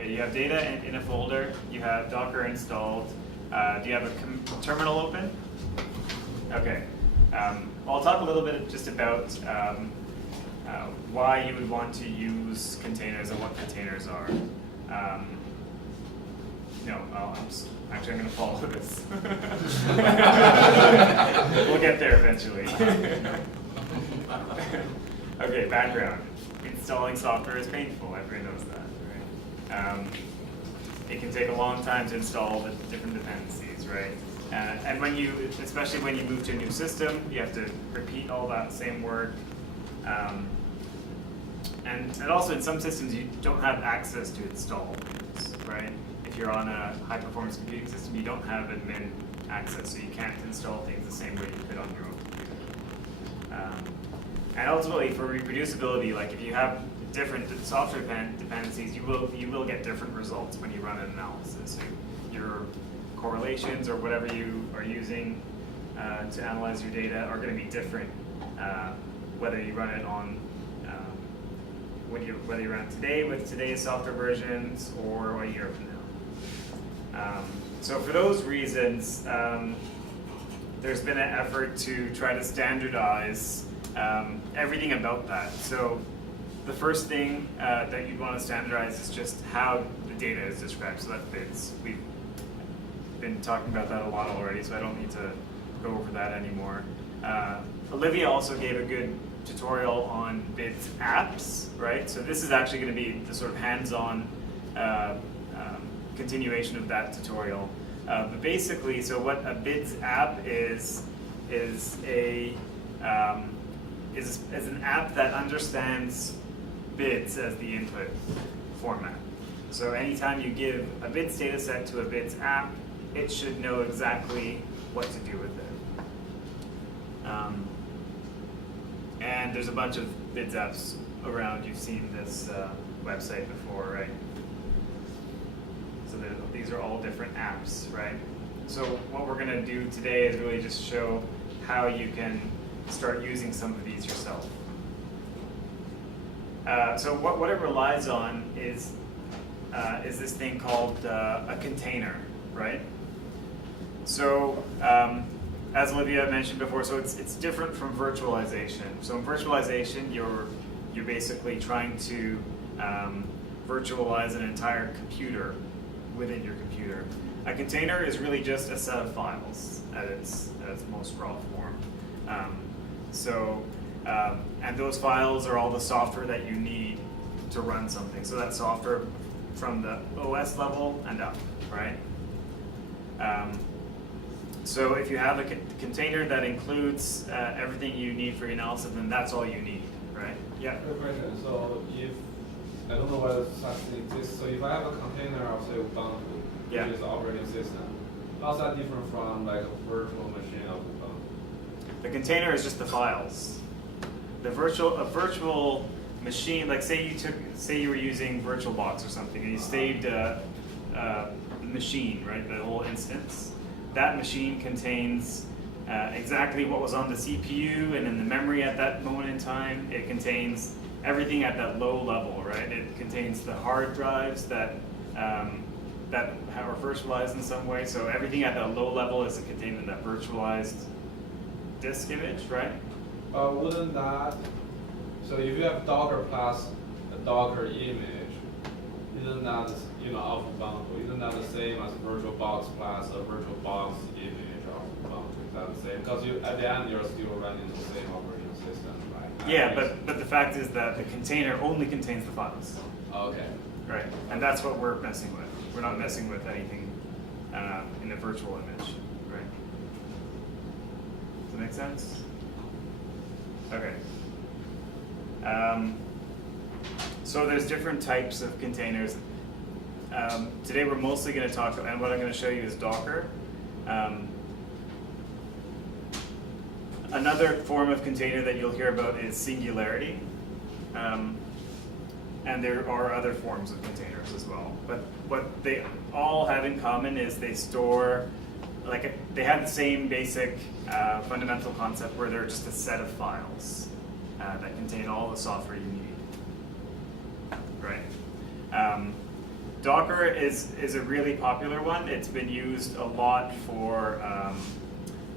Okay, you have data in a folder, you have Docker installed. Do you have a terminal open? Okay. I'll talk a little bit just about why you would want to use containers and what containers are. I'm going to follow this. We'll get there eventually. Okay, background. Installing software is painful. Everyone knows that, right? It can take a long time to install the different dependencies, right? And especially when you move to a new system, you have to repeat all that same work. And also in some systems, you don't have access to install things, right? If you're on a high-performance computing system, you don't have admin access, so you can't install things the same way you could on your own computer. And ultimately, for reproducibility, like if you have different software dependencies, you will get different results when you run an analysis. So your correlations or whatever you are using to analyze your data are going to be different whether you run it on whether you run it today with today's software versions or a year from now. So for those reasons, there's been an effort to try to standardize everything about that. So the first thing that you'd want to standardize is just how the data is described. So that's bits. We've been talking about that a lot already, so I don't need to go over that anymore. Olivia also gave a good tutorial on BIDS apps, right? So this is actually going to be the sort of hands-on continuation of that tutorial. But basically, so what a BIDS app is an app that understands BIDS as the input format. So anytime you give a BIDS data set to a BIDS app, it should know exactly what to do with it. And there's a bunch of BIDS apps around. You've seen this website before, right? So these are all different apps, right? So what we're going to do today is really just show how you can start using some of these yourself. So what it relies on is this thing called a container, right? So as Olivia mentioned before, so it's different from virtualization. So in virtualization, you're basically trying to virtualize an entire computer within your computer. A container is really just a set of files at its most raw form. And those files are all the software that you need to run something. So that's software from the OS level and up, right? So if you have a container that includes everything you need for your analysis, then that's all you need, right? Yeah. Good question. So if I don't know whether such thing exists. So if I have a container of say Ubuntu, yeah, which is the operating system, how's that different from like a virtual machine of Ubuntu? The container is just the files. A virtual machine, like say you were using VirtualBox or something, and you saved the machine, right? The whole instance. That machine contains exactly what was on the CPU and in the memory at that moment in time. It contains everything at that low level, right? It contains the hard drives that are virtualized in some way. So everything at that low level is contained in that virtualized disk image, right? Wouldn't that, so if you have Docker plus a Docker image, isn't that, of Ubuntu, isn't that the same as VirtualBox plus a VirtualBox image of Ubuntu? Is that the same? Because at the end, you're still running the same operating system, right? Yeah, but the fact is that the container only contains the files. Okay. Right, and that's what we're messing with. We're not messing with anything in a virtual image, right? Does that make sense? Okay. So there's different types of containers. Today we're mostly going to talk, and what I'm going to show you is Docker. Another form of container that you'll hear about is Singularity. And there are other forms of containers as well. But what they all have in common is they store, they have the same basic fundamental concept where they're just a set of files that contain all the software you need, right? Docker is a really popular one. It's been used a lot for,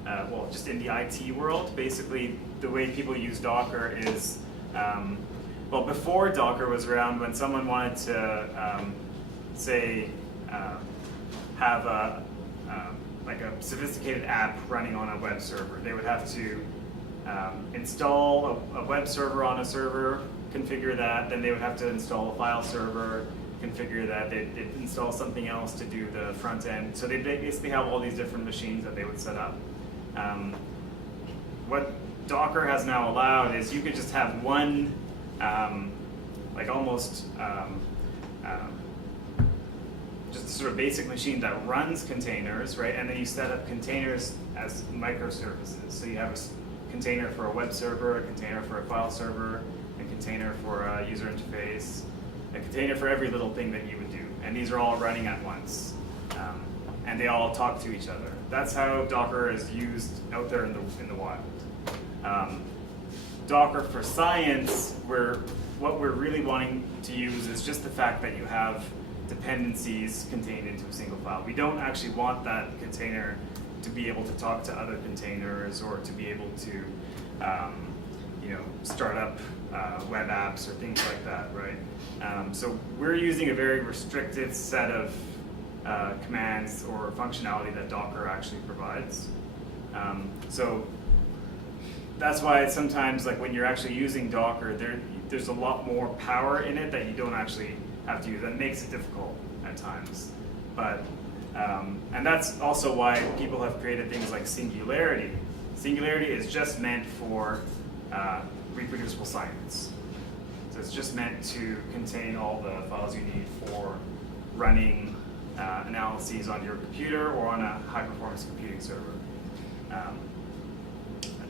well, just in the IT world. Basically, the way people use Docker is, well, before Docker was around, when someone wanted to, say, have like a sophisticated app running on a web server, they would have to install a web server on a server, configure that, then they would have to install a file server, configure that, they'd install something else to do the front end. So they basically have all these different machines that they would set up. What Docker has now allowed is you could just have one, like almost just a sort of basic machine that runs containers, right? And then you set up containers as microservices. So you have a container for a web server, a container for a file server, a container for a user interface, a container for every little thing that you would do. And these are all running at once. And they all talk to each other. That's how Docker is used out there in the wild. Docker for science, what we're really wanting to use is just the fact that you have dependencies contained into a single file. We don't actually want that container to be able to talk to other containers or to be able to start up web apps or things like that, right? So we're using a very restricted set of commands or functionality that Docker actually provides. So that's why sometimes, like when you're actually using Docker, there's a lot more power in it that you don't actually have to use. That makes it difficult at times. But and that's also why people have created things like Singularity. Singularity is just meant for reproducible science. So it's just meant to contain all the files you need for running analyses on your computer or on a high-performance computing server.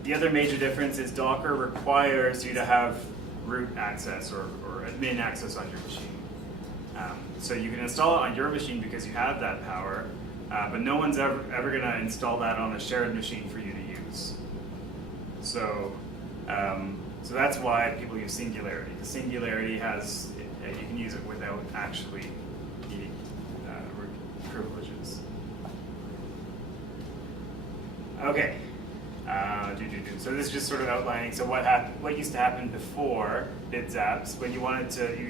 The other major difference is Docker requires you to have root access or admin access on your machine. So you can install it on your machine because you have that power, but no one's ever going to install that on a shared machine for you to use. So, so that's why people use Singularity. The Singularity has, you can use it without actually needing root privileges. Okay. So this is just sort of outlining. So what used to happen before BidZaps, when you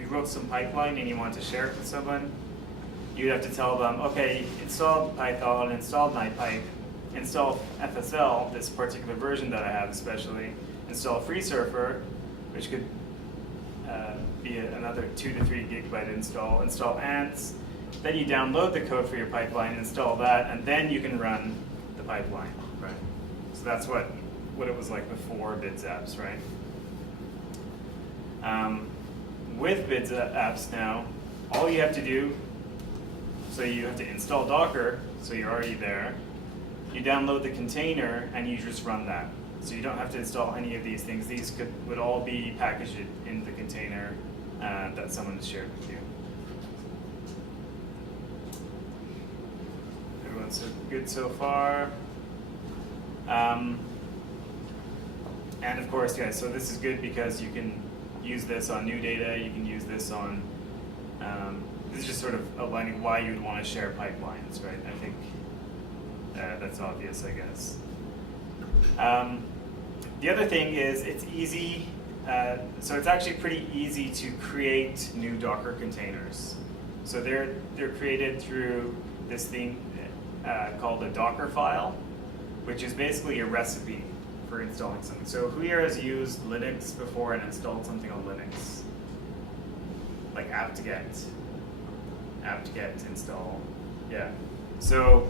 wrote some pipeline and you wanted to share it with someone, you'd have to tell them, okay, install Python, install MyPipe, install FSL, this particular version that I have especially, install FreeSurfer, which could be another 2 to 3 gigabyte install Ants, then you download the code for your pipeline, install that, and then you can run the pipeline, right? So that's what it was like before BidZaps, right? With BidZaps now, all you have to do, so you have to install Docker, so you're already there. You download the container and you just run that. So you don't have to install any of these things. These would all be packaged in the container that someone has shared with you. Everyone's so good so far. And of course, guys, so this is good because you can use this on new data, you can use this on, this is just sort of outlining why you would want to share pipelines, right? I think that's obvious, I guess. The other thing is it's easy, so it's actually pretty easy to create new Docker containers. So they're created through this thing called a Docker file, which is basically a recipe for installing something. So who here has used Linux before and installed something on Linux? Like apt-get install, yeah. So,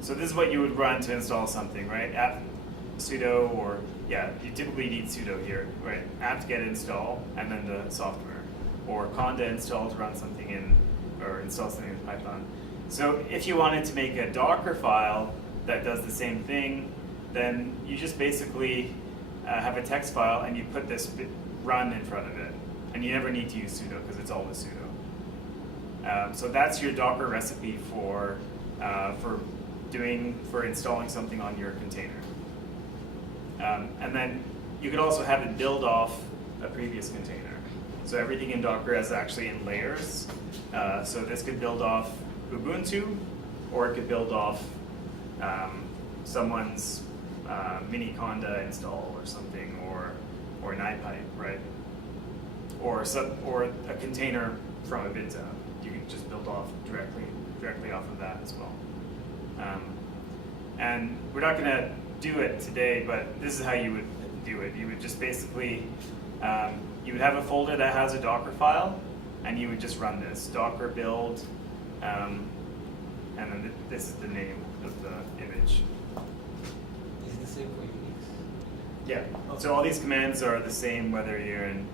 so this is what you would run to install something, right? Sudo, or yeah, you typically need sudo here, right? apt-get install and then the software, or conda install to run something in, or install something in Python. So if you wanted to make a Docker file that does the same thing, then you just basically have a text file and you put this run in front of it. And you never need to use sudo because it's all with sudo. So that's your Docker recipe for installing something on your container. And then you could also have it build off a previous container. So everything in Docker is actually in layers. So this could build off Ubuntu, or it could build off someone's mini conda install or something, or an iPipe, right? Or a container from a Bidza. You can just build off directly off of that as well. And we're not going to do it today, but this is how you would do it. You would just basically, you would have a folder that has a Docker file, and you would just run this Docker build, and then this is the name of the image. Is it the same for Unix? Yeah. So all these commands are the same whether you're in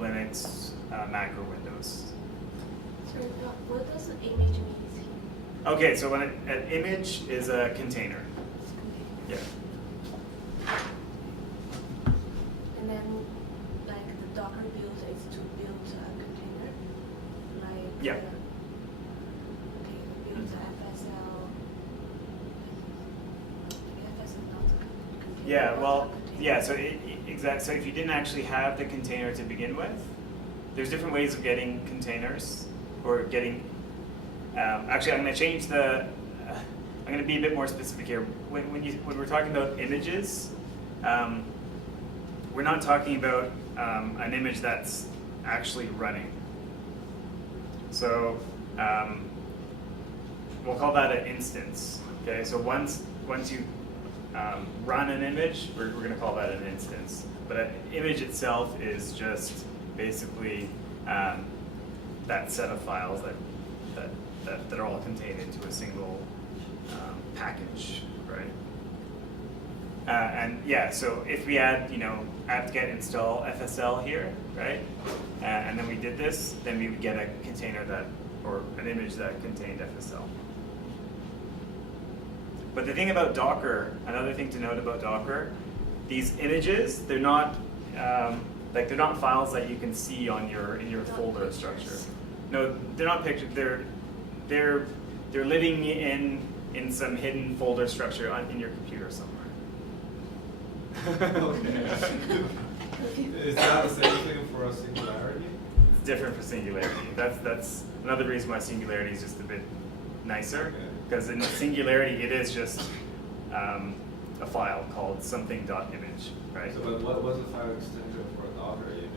Linux, Mac, or Windows. So what does an image mean here? Okay, so an image is a container. Yeah. And then, like the Docker build is to build a container, like Yeah. okay, build the FSL. FSL not a container. Yeah. not Well. a container. Yeah. So exactly. So if you didn't actually have the container to begin with, there's different ways of getting containers or getting. Actually, I'm going to change the. I'm going to be a bit more specific here. When we're talking about images, we're not talking about an image that's actually running. So we'll call that an instance. Okay. So once you run an image, we're going to call that an instance. But an image itself is just basically that set of files that are all contained into a single package, right? And yeah, so if we add, apt-get install FSL here, right? And then we did this, then we would get a container or an image that contained FSL. But the thing about Docker, another thing to note about Docker, these images, they're not they're not files that you can see in your folder structure. No, they're not pictures. They're living in some hidden folder structure in your computer somewhere. Okay. Is that the same thing for a singularity? It's different for singularity. That's another reason why singularity is just a bit nicer, because in singularity it is just a file called something.image, right? So what's the file extension for a Docker image?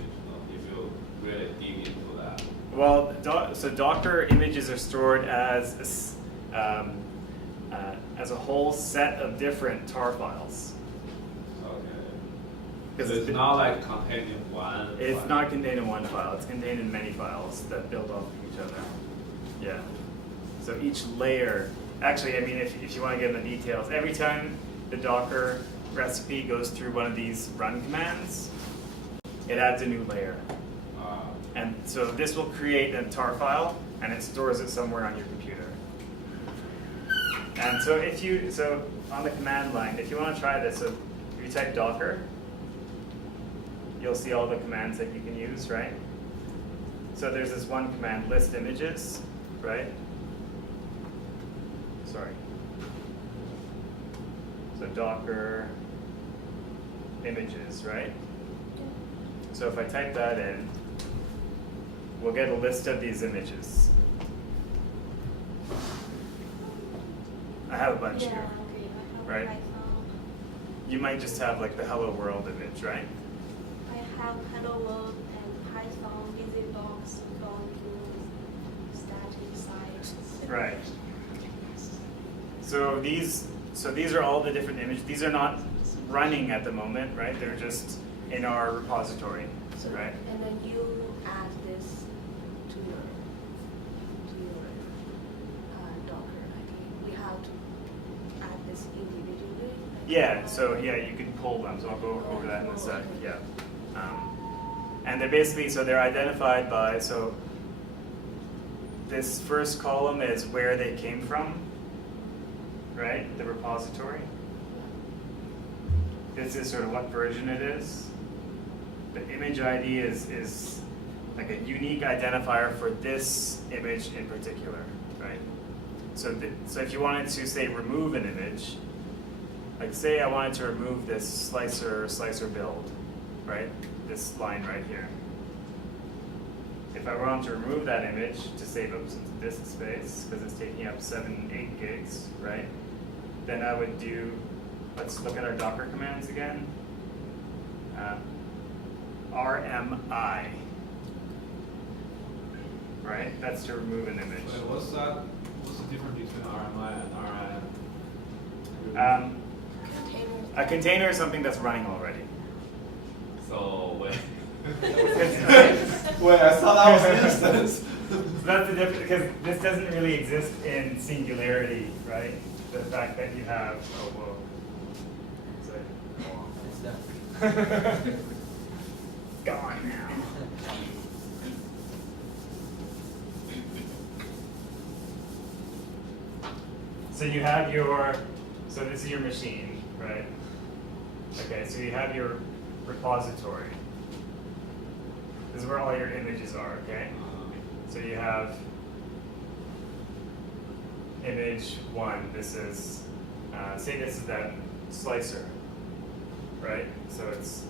If you really dig into that. Well, so Docker images are stored as a whole set of different tar files. Okay. So it's not like contained in one It's file. not contained in one file. It's contained in many files that build off of each other. Yeah. So each layer, actually, I mean, if you want to get into the details, every time the Docker recipe goes through one of these run commands, it adds a new layer. And so this will create a tar file, and it stores it somewhere on your computer. And so on the command line, if you want to try this, so if you type Docker, you'll see all the commands that you can use, right? So there's this one command, list images, right? Sorry. So Docker images, right? So if I type that in, we'll get a list of these images. I have a bunch Yeah, here. okay. I Right. have You might just have like the hello world image, right? I have Hello World and Python, VisiBox, going to static sites. Right. So these are all the different images. These are not running at the moment, right? They're just in our repository, So, right? and then you add this to your Docker. Like we have to add this individually. Like, Yeah. So yeah, you can pull them. So I'll go over that in a sec. Yeah. And they're basically they're identified by this first column is where they came from, right? The repository. This is sort of what version it is. The image ID is like a unique identifier for this image in particular, right? So if you wanted to say remove an image, like say I wanted to remove this slicer build, right? This line right here. if I want to remove that image to save up some disk space, because it's taking up 8 gigs, right? Then I would do, let's look at our Docker commands again. RMI, right? That's to remove an image. Wait, what's that? What's the difference between RMI and RIM? Containers. A container is something that's running already. So wait. Wait, Wait, I thought that was instance. So that's the difference, because this doesn't really exist in singularity, right? The fact that you have, oh, whoa. It's done. Gone now. So you have your, so this is your machine, right? Okay, so you have your repository. This is where all your images are, okay? So you have image 1, this is, say this is that slicer, right? So it's,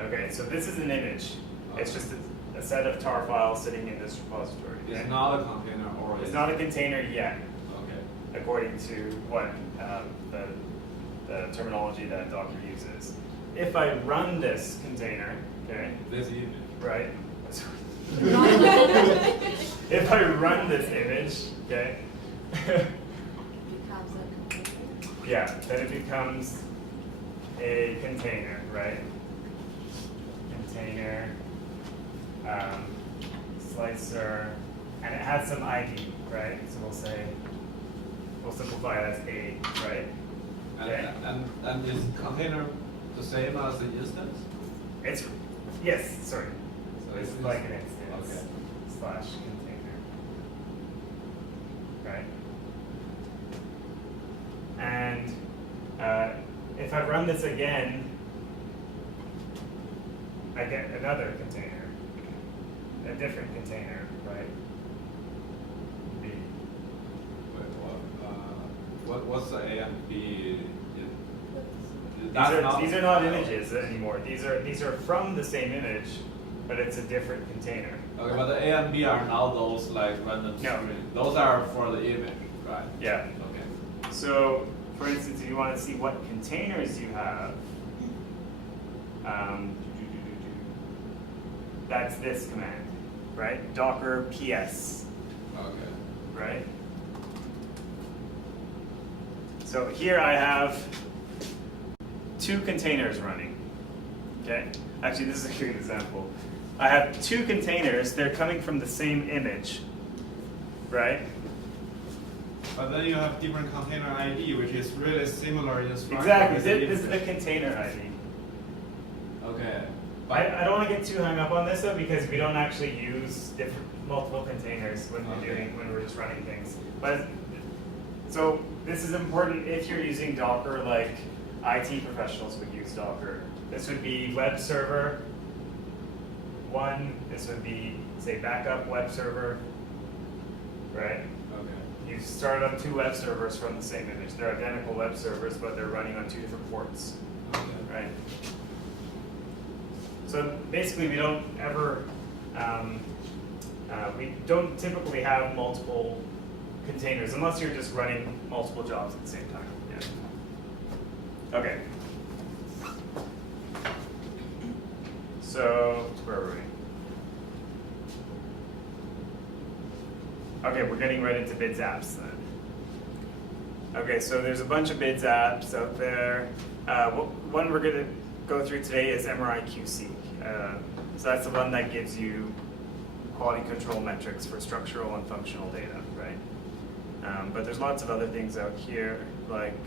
okay, so this is an image. It's just a set of tar files sitting in this repository. It's okay? not a container or It's not a container yet, Okay. according to what the terminology that Docker uses. If I run this container, okay, This image. right? If I run this image, okay, Becomes a container. yeah, then it becomes a container, right? Container, slicer, and it has some ID, right? So we'll simplify it as A, right? Okay. And is container the same as the instance? It's, yes, sorry. So It's it's- like an instance Okay. slash container, right? And if I run this again, I get another container, a different container, right? B. Wait, what's the A and B? These are not images anymore. These are from the same image, but it's a different container. Okay, but the A and B are now those like random No. string. Those are for the image, right? Yeah. Okay. So, for instance, if you want to see what containers you have, that's this command, right? Docker ps, Okay. right? So here I have 2 containers running, okay? Actually, this is a good example. I have 2 containers, they're coming from the same image, right? But then you have different container ID, which is really similar in structure. Exactly, with the this is the image. container ID. Okay. I don't want to get too hung up on this though, because we don't actually use multiple containers when we're just running things. But so this is important if you're using Docker, like IT professionals would use Docker. This would be web server 1. This would be, say, backup web server, right? Okay. You start up 2 web servers from the same image. They're identical web servers, but they're running on 2 different ports, Okay. right? So basically, we don't ever, we don't typically have multiple containers unless you're just running multiple jobs at the same time. Yeah. Okay. So where are we? Okay, we're getting right into BIDS apps then. Okay, so there's a bunch of BIDS apps out there. One we're going to go through today is MRI-QC. So that's the one that gives you quality control metrics for structural and functional data, right? But there's lots of other things out here, like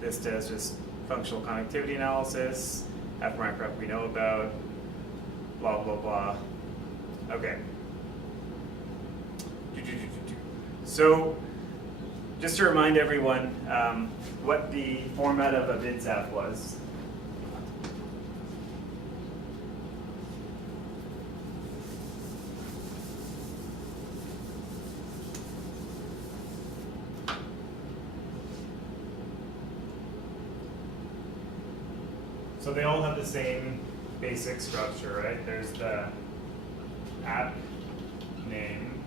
this does just functional connectivity analysis, fMRI-Prep we know about, blah, blah, blah. Okay. So, just to remind everyone what the format of a BIDS app was. So they all have the same basic structure, right? There's the app name,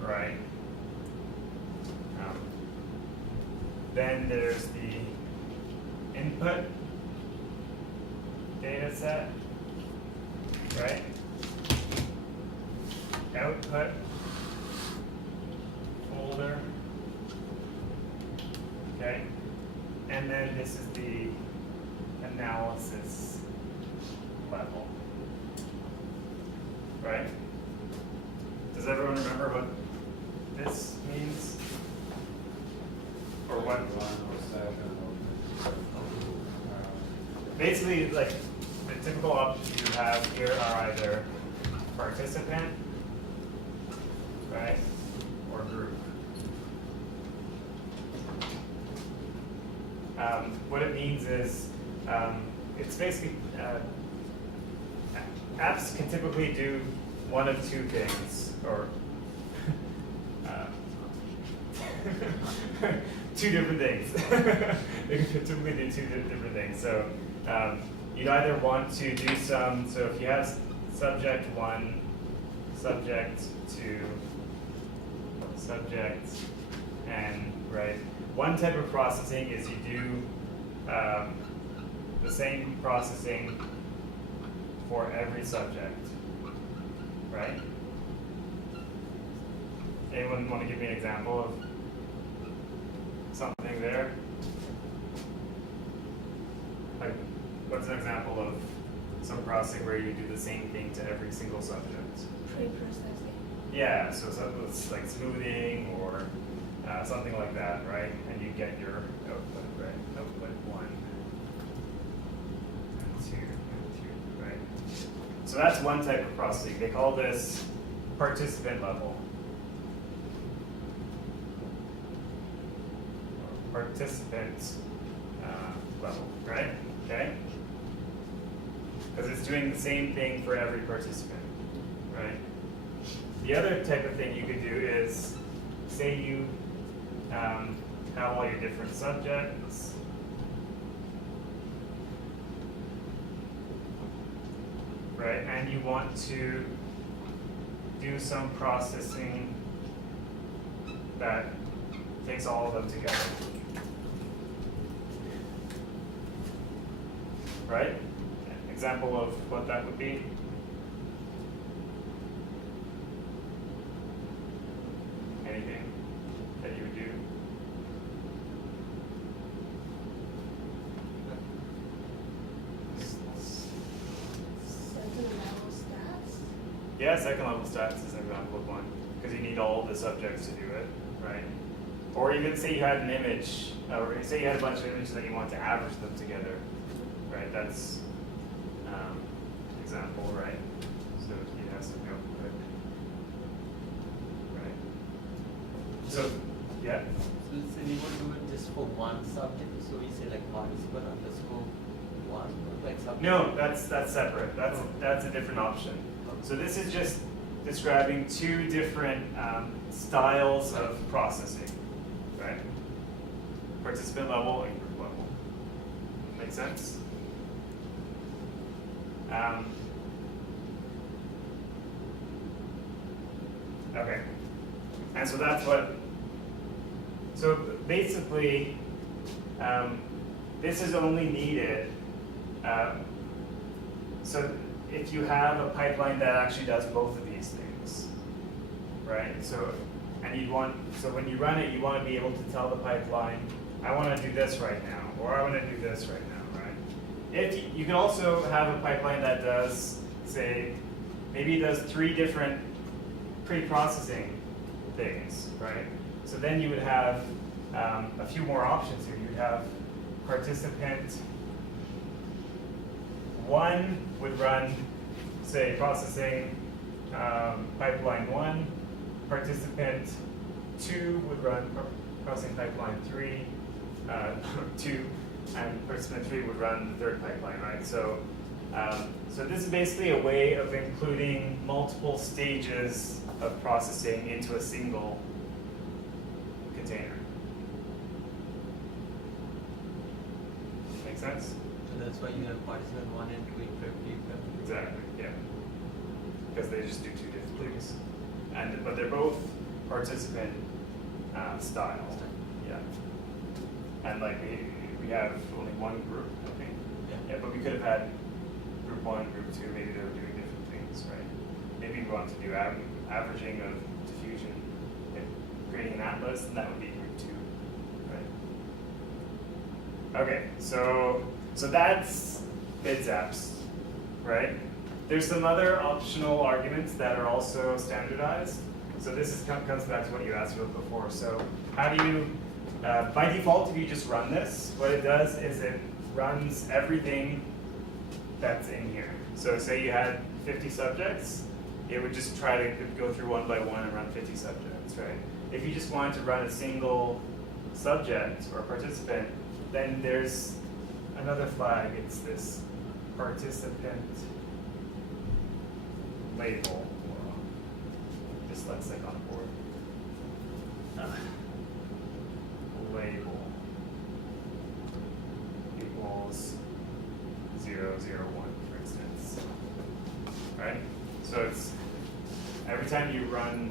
right? Then there's the input data set, right? Output folder, okay? And then this is the analysis level, right? Does everyone remember what this means? Or what? Basically, like, the typical options you have here are either participant, right, or group. What it means is, it's basically, apps can typically do one of two things, or two different things. They can typically do two different things. So you'd either want to do some, so if you have subject 1, subject 2, subject n, right? One type of processing is you do the same processing for every subject, right? Anyone want to give me an example of something there? Like, what's an example of some processing where you do the same thing to every single subject? Pre-processing. Yeah, so it's like smoothing or something like that, right? And you get your output, right? Output 1 and 2 and 2, right? So that's one type of processing. They call this participant level. Participant level, right? Okay? Because it's doing the same thing for every participant, right? The other type of thing you could do is, say you have all your different subjects, right? And you want to do some processing that takes all of them together. Right? Example of what that would be? Anything that you would do? Second level stats. Yeah, second level stats is an example of one, because you need all the subjects to do it, right? Or even say you had an image, or say you had a bunch of images that you want to average them together, right? That's example, right? So you have some output, right? So, yeah. So we would do it just for one subject, so we say like participant underscore 1, or like subject? No, that's separate. That's a different option. So this is just describing two different styles of processing, right? Participant level and group level. Make sense? Okay. And so that's what, so basically, this is only needed, so if you have a pipeline that actually does both of these things, right? So, and you want, so when you run it, you want to be able to tell the pipeline, I want to do this right now, or I want to do this right now, right? If you can also have a pipeline that does, say, maybe it does 3 different pre-processing things, right? So then you would have a few more options here. You'd have participant 1 would run, say, processing pipeline 1, participant 2 would run processing pipeline 2, and participant 3 would run the 3rd pipeline, right? So, so this is basically a way of including multiple stages of processing into a single container. Make sense? that's why you have participant 1 and 2 interactive. Exactly, yeah. Because they just do two different things. But they're both participant style. Yeah. And like we have only one group, I think. Yeah. But we could have had group 1, group 2, maybe they were doing different things, right? Maybe we want to do averaging of diffusion and creating an atlas, and that would be group 2, right? Okay, so that's BidZaps, right? There's some other optional arguments that are also standardized. So this comes back to what you asked about before. So how do you, by default, if you just run this, what it does is it runs everything that's in here. So say you had 50 subjects, it would just try to go through one by one and run 50 subjects, right? If you just wanted to run a single subject or participant, then there's another flag. It's this participant label. Dyslexic on board. Label equals 0, 0, 1, for instance. Right? So it's every time you run,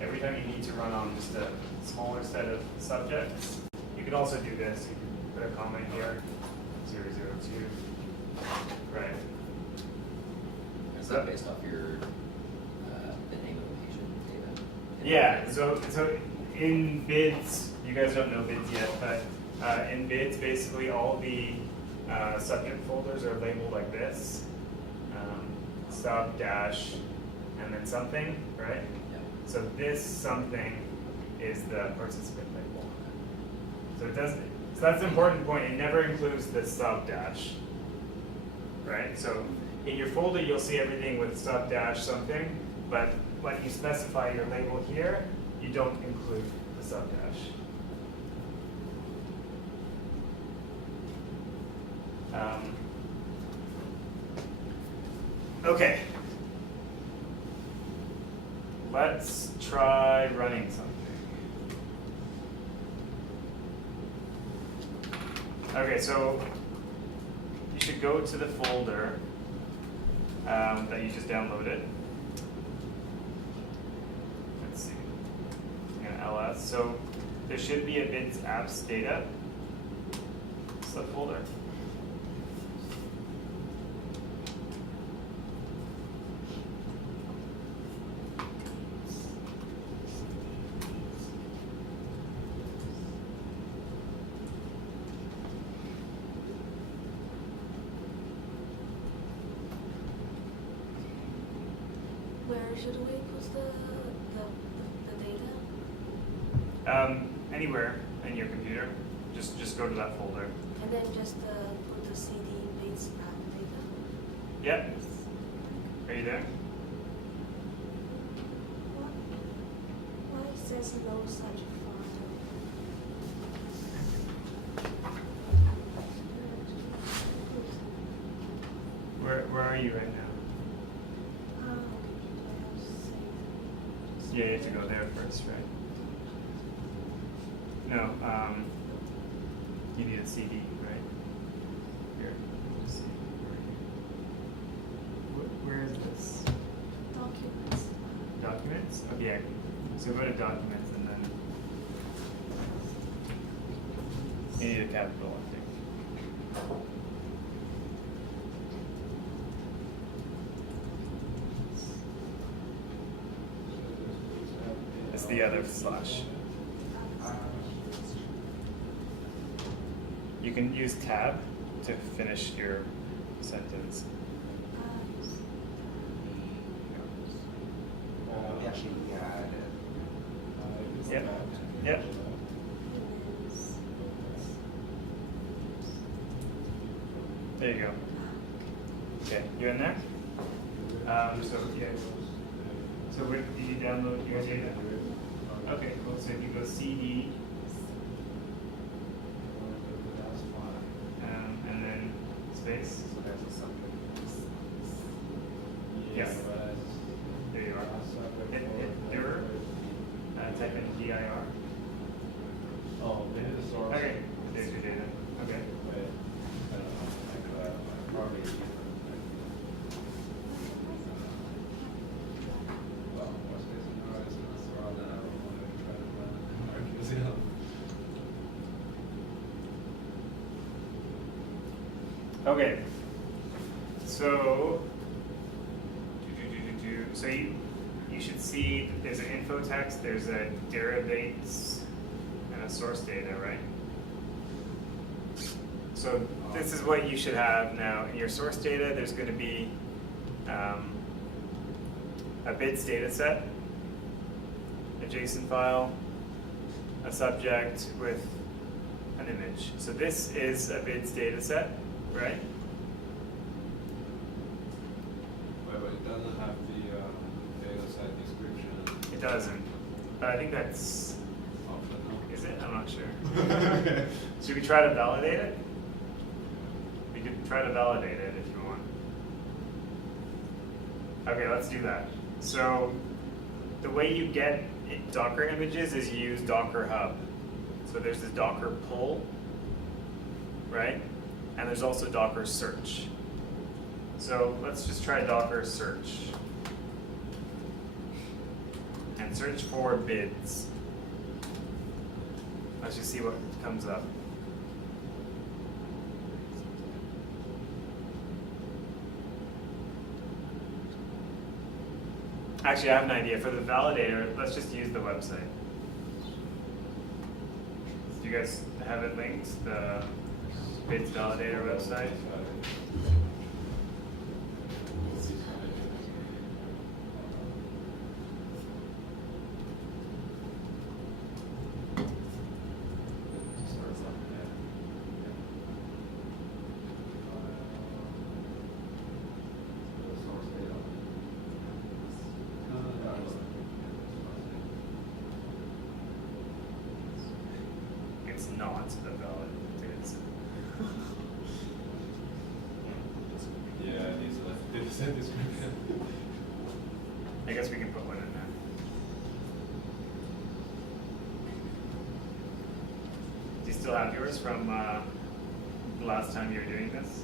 every time you need to run on just a smaller set of subjects, you could also do this. You could put a comment here, 0, 0, 2. Right? Is that based off your the name of the patient data? Yeah, so in bids, you guys don't know bids yet, but in bids, basically all the subject folders are labeled like this, sub, dash, and then something, right? Yeah. So this something is the participant label. So it doesn't. So that's an important point. It never includes the sub dash, right? So in your folder, you'll see everything with sub dash something, but when you specify your label here, you don't include the sub dash. Okay. Let's try running something. Okay, so you should go to the folder that you just downloaded. Let's see. LS. So there should be a bids apps data subfolder. Where should we put the data? Anywhere in your computer. Just go to that folder. And then just put the CD base app data. Yep. Are you there? Why it says no such file? Where are you right now? Yeah, you have to go there first, right? No, you need a CD, right? Here, let's see. Where is this? Documents. Documents? Okay, so go to documents and then you need a capital, I think. It's the other slash. You can use tab to finish your sentence. Yep. Yep. There you go. Okay, you in there? So yeah. So where did you download your data? Okay, cool. So if you go CD, and then space. Yes. There you are. Hit error. Type in DIR. Oh, data source. Okay, there's your data. Okay. Wait. Okay. So, so you should see there's an info text, there's a derivates, and a source data, right? So this is what you should have now in your source data. There's going to be a bits data set, a JSON file, a subject with an image. So this is a bits data set, right? But it doesn't have the data set description. It doesn't. But I think that's, Optional. is it? I'm not sure. Should we try to validate it? We could try to validate it if you want. Okay, let's do that. So the way you get Docker images is you use Docker Hub. So there's this Docker pull, right? And there's also Docker search. So let's just try Docker search. And search for bids. Let's just see what comes up. Actually, I have an idea. For the validator, let's just use the website. Do you guys have it linked? The bids validator website? It's not the validator. Yeah, it needs a data set description. I guess we can put one in there. Do you still have yours from the last time you were doing this?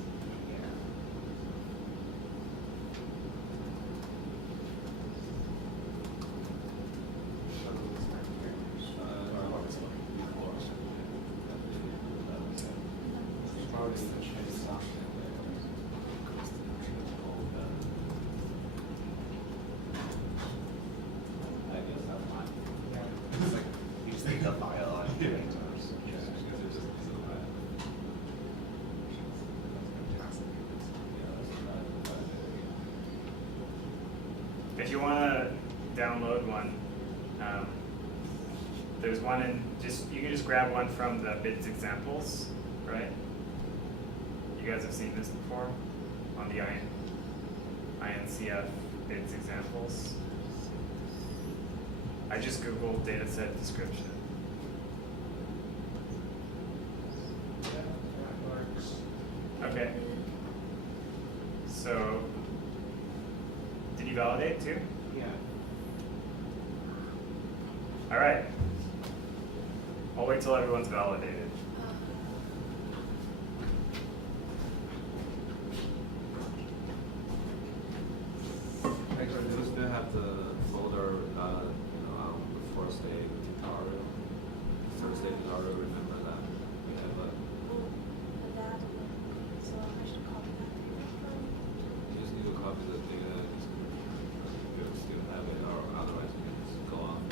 You just need the file on Yeah. If you want to download one, there's one in you can just grab one from the bids examples, right? You guys have seen this before on the INCF bids examples. I just googled dataset description. Okay. So, did you validate too? Yeah. All right. I'll wait till everyone's validated. Actually, do you still have the folder, the first aid tutorial? First aid tutorial, remember that? We have a, That one. So I should copy that. you just need to copy the data description. You still have it, or otherwise you can just go on.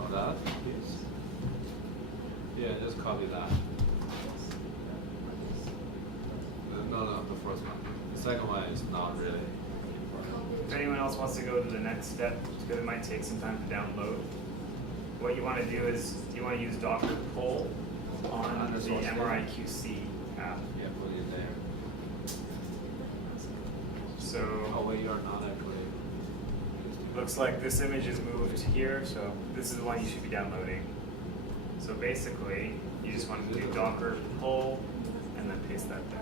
All that, please. Yeah, just copy that. No, the first one. The second one is not really important. If anyone else wants to go to the next step, because it might take some time to download, what you want to do is you want to use Docker pull on the source data. MRIQC app. Yeah, put it there. So Oh, wait, you're not actually. looks like this image is moved here, so this is the one you should be downloading. So basically, you just want to do Docker pull and then paste that there.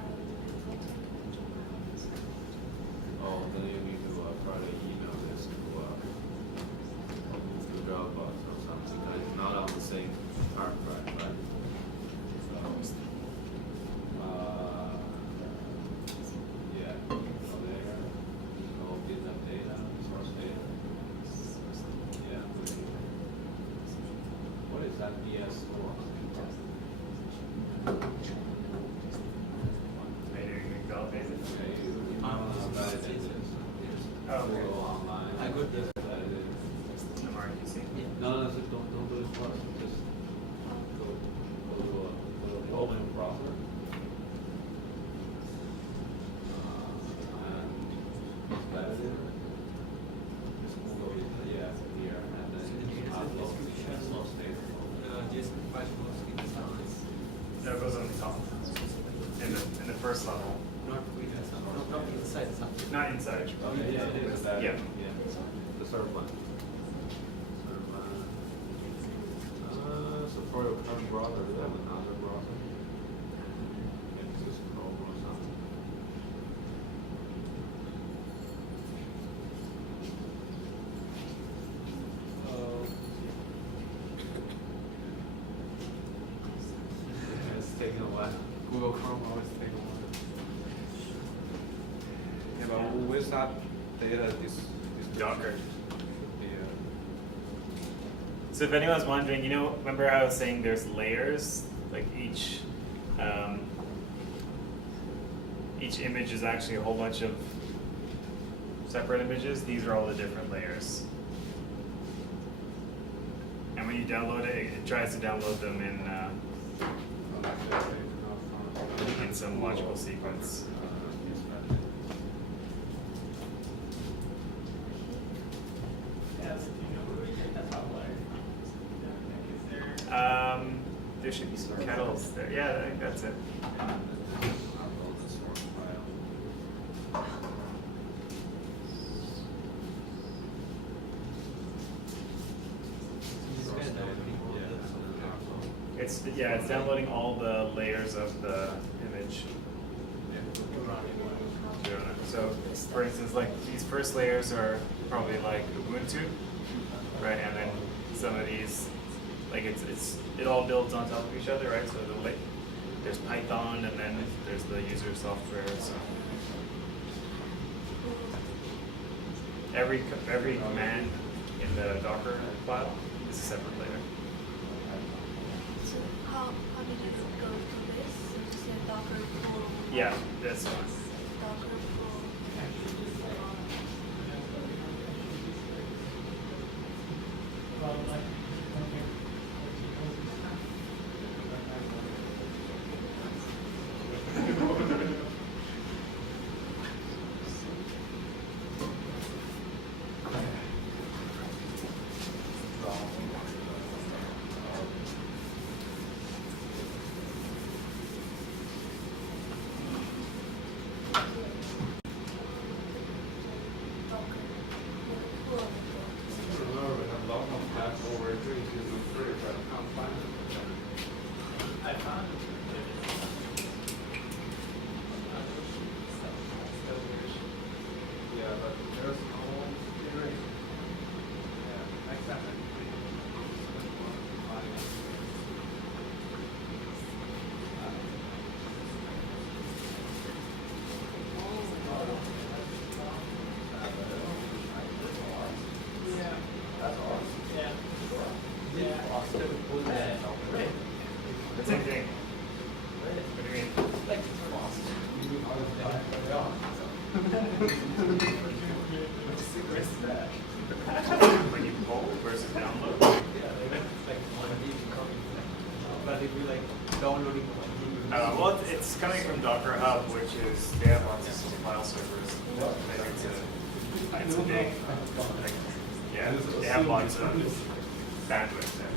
Oh, then you need to probably email this to move to Dropbox or something. It's not on the same hard drive, right? So, yeah, go there, go get the data, source data. Yeah. What is that DS store? Maybe we can validate it. Okay, you validate this. Oh, okay. Go online. I got this. Validate. MRQC. No, just don't do this first. Just go to the open browser. And validate it. Just go to here and then upload source data. JSON file was in the sounds. No, it goes on the top. In the first level. Not inside something. Not inside. Okay, yeah, it is. That, Yeah. The server one. So for your current browser, do you have another browser? Maybe just Chrome or something. It's taking a while. Google Chrome always takes a while. Yeah, but with that data, this Docker. Yeah. So if anyone's wondering, remember how I was saying there's layers? Like each image is actually a whole bunch of separate images. These are all the different layers. And when you download it, it tries to download them in some logical sequence. There should be some kettles there. Yeah, I think that's it. It's downloading all the layers of the image. So, for instance, like these first layers are probably like Ubuntu, right? And then some of these, like it all builds on top of each other, right? So there's Python, and then there's the user software. So every command in the Docker file is a separate layer. So how did you go to this? So you said Docker pull. Yeah, this one. Docker pull. Same thing. What do you mean? Like lost. When you pull versus download? Yeah, like one deep coming. But if you like downloading one deep. Well, it's coming from Docker Hub, which is, they have lots of file servers. It's a big, they have lots of bandwidth there.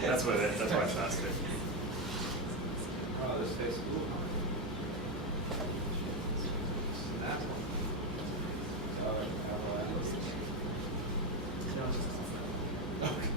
That's why it's faster. Oh, this tastes cool. That one. Okay.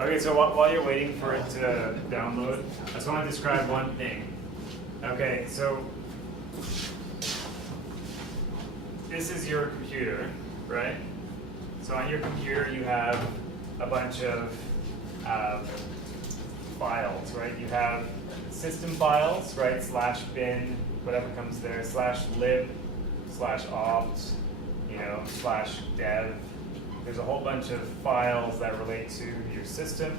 Okay, so while you're waiting for it to download, I just want to describe one thing. Okay, so this is your computer, right? So on your computer you have a bunch of files, right? You have system files, right? /bin, whatever comes there, /lib, /opt, you know, /dev. There's a whole bunch of files that relate to your system.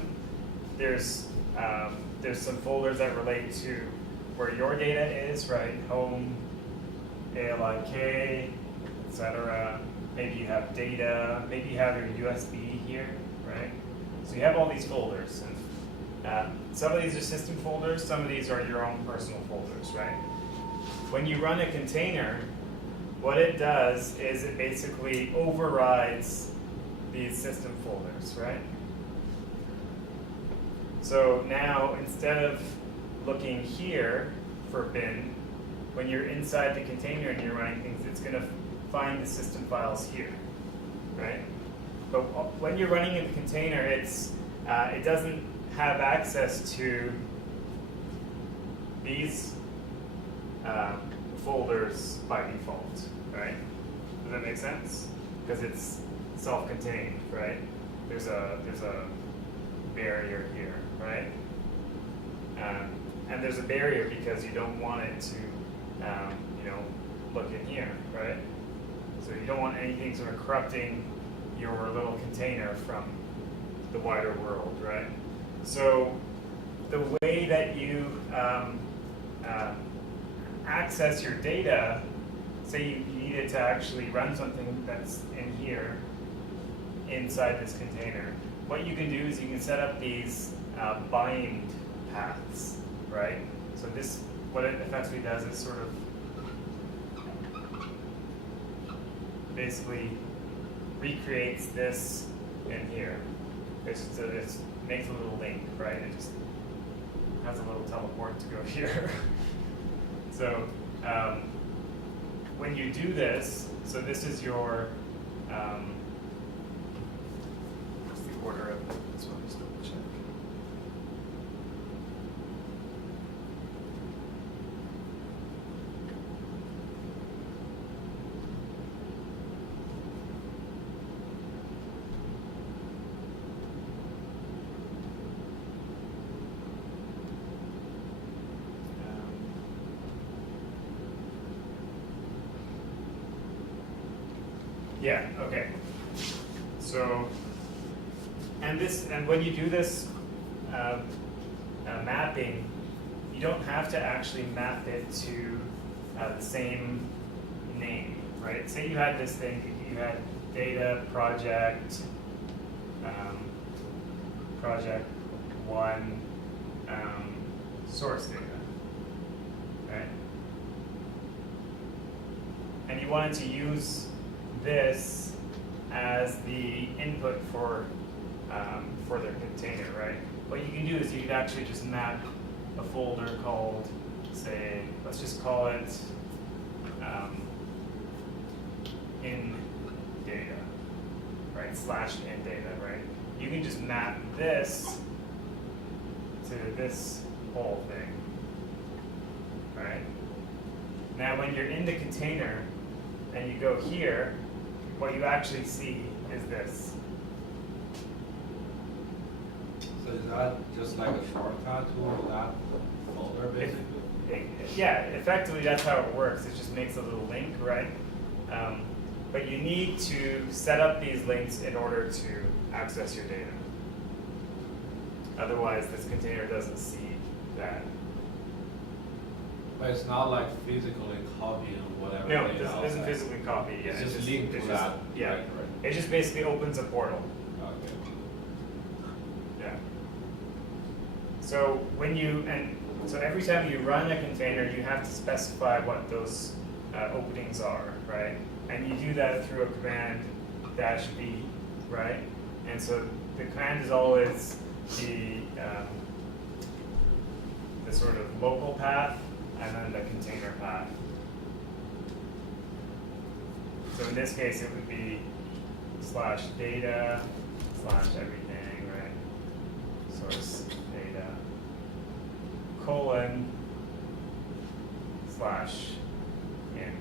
There's some folders that relate to where your data is, right? Home, ALIK, etc. Maybe you have data. Maybe you have your USB here, right? So you have all these folders, and some of these are system folders. Some of these are your own personal folders, right? When you run a container, what it does is it basically overrides these system folders, right? So now instead of looking here for bin, when you're inside the container and you're running things, it's going to find the system files here, right? But when you're running in the container, it doesn't have access to these folders by default, right? Does that make sense? Because it's self-contained, right? There's a barrier here, right? And there's a barrier because you don't want it to, you know, look in here, right? So you don't want anything sort of corrupting your little container from the wider world, right? So the way that you access your data, say you needed to actually run something that's in here, inside this container, what you can do is you can set up these bind paths, right? So this, what it effectively does is sort of basically recreates this in here. It makes a little link, right? It just has a little teleport to go here. So when you do this, so this is your, what's the order of this one? Just double check. Yeah, okay. So, and when you do this mapping, you don't have to actually map it to the same name, right? Say you had this thing, you had data, project, project 1, source data, right? And you wanted to use this as the input for their container, right? What you can do is you could actually just map a folder called, say, let's just call it in data, right? /in data, right? You can just map this to this whole thing, right? Now, when you're in the container and you go here, what you actually see is this. So is that just like a shortcut to that folder, basically? Yeah, effectively that's how it works. It just makes a little link, right? But you need to set up these links in order to access your data. Otherwise, this container doesn't see that. But it's not like physically copying whatever. No, data it outside. doesn't physically copy. Yeah, It's just linked to it's that. Yeah, Right. it just basically opens a portal. Okay. Yeah. So so every time you run a container, you have to specify what those openings are, right? And you do that through a command -b, right? And so the command is always the sort of local path and then the container path. So in this case, it would be /data/everything, right? source data colon slash in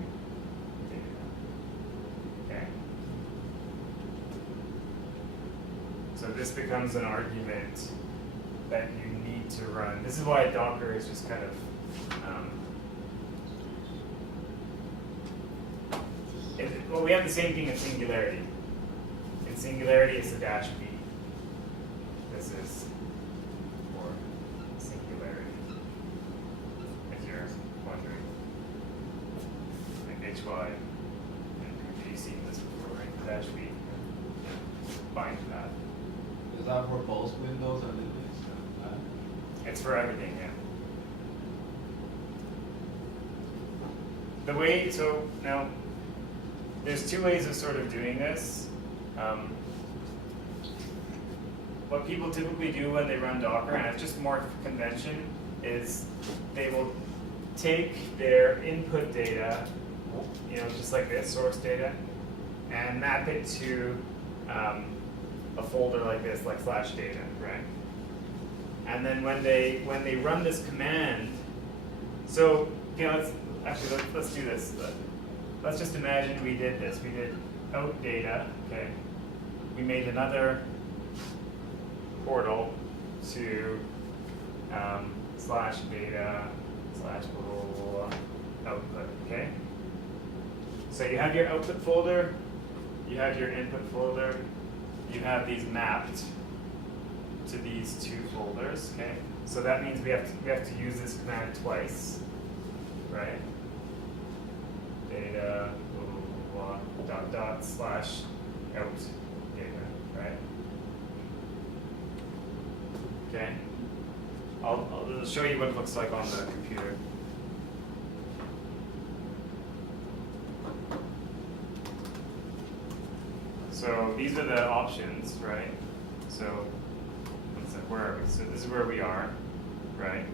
data. Okay. So this becomes an argument that you need to run. This is why Docker is just kind of well, we have the same thing in Singularity. In Singularity, it's a dash B. This is for Singularity, if you're wondering. Like HY, and you've seen this before, right? Dash B. Bind to that. Is that for both Windows and Linux? It's for everything, yeah. The way, so now, there's two ways of sort of doing this. What people typically do when they run Docker, and it's just more convention, is they will take their input data, you know, just like this, source data, and map it to a folder like this, like /data, right? And then when they run this command, so you know, let's do this. Let's just imagine we did this. We did out data, okay? We made another portal to /data / output, okay? So you have your output folder, you have your input folder, you have these mapped to these two folders, okay? So that means we have to use this command twice, right? Data blah, blah, blah, / out data, right? Okay. I'll show you what it looks like on the computer. So these are the options, right? So where are we? So this is where we are, right?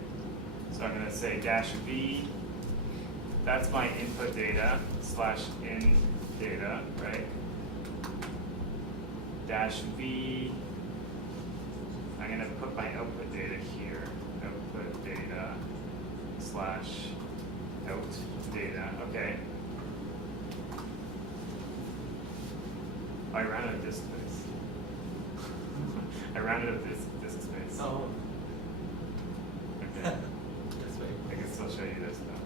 So I'm going to say -v. That's my input data / in data, right? -v. I'm going to put my output data here. Output data / out data. Okay. I ran out of disk space. I ran out of disk space. Oh. Okay. That's right. I can still show you this though.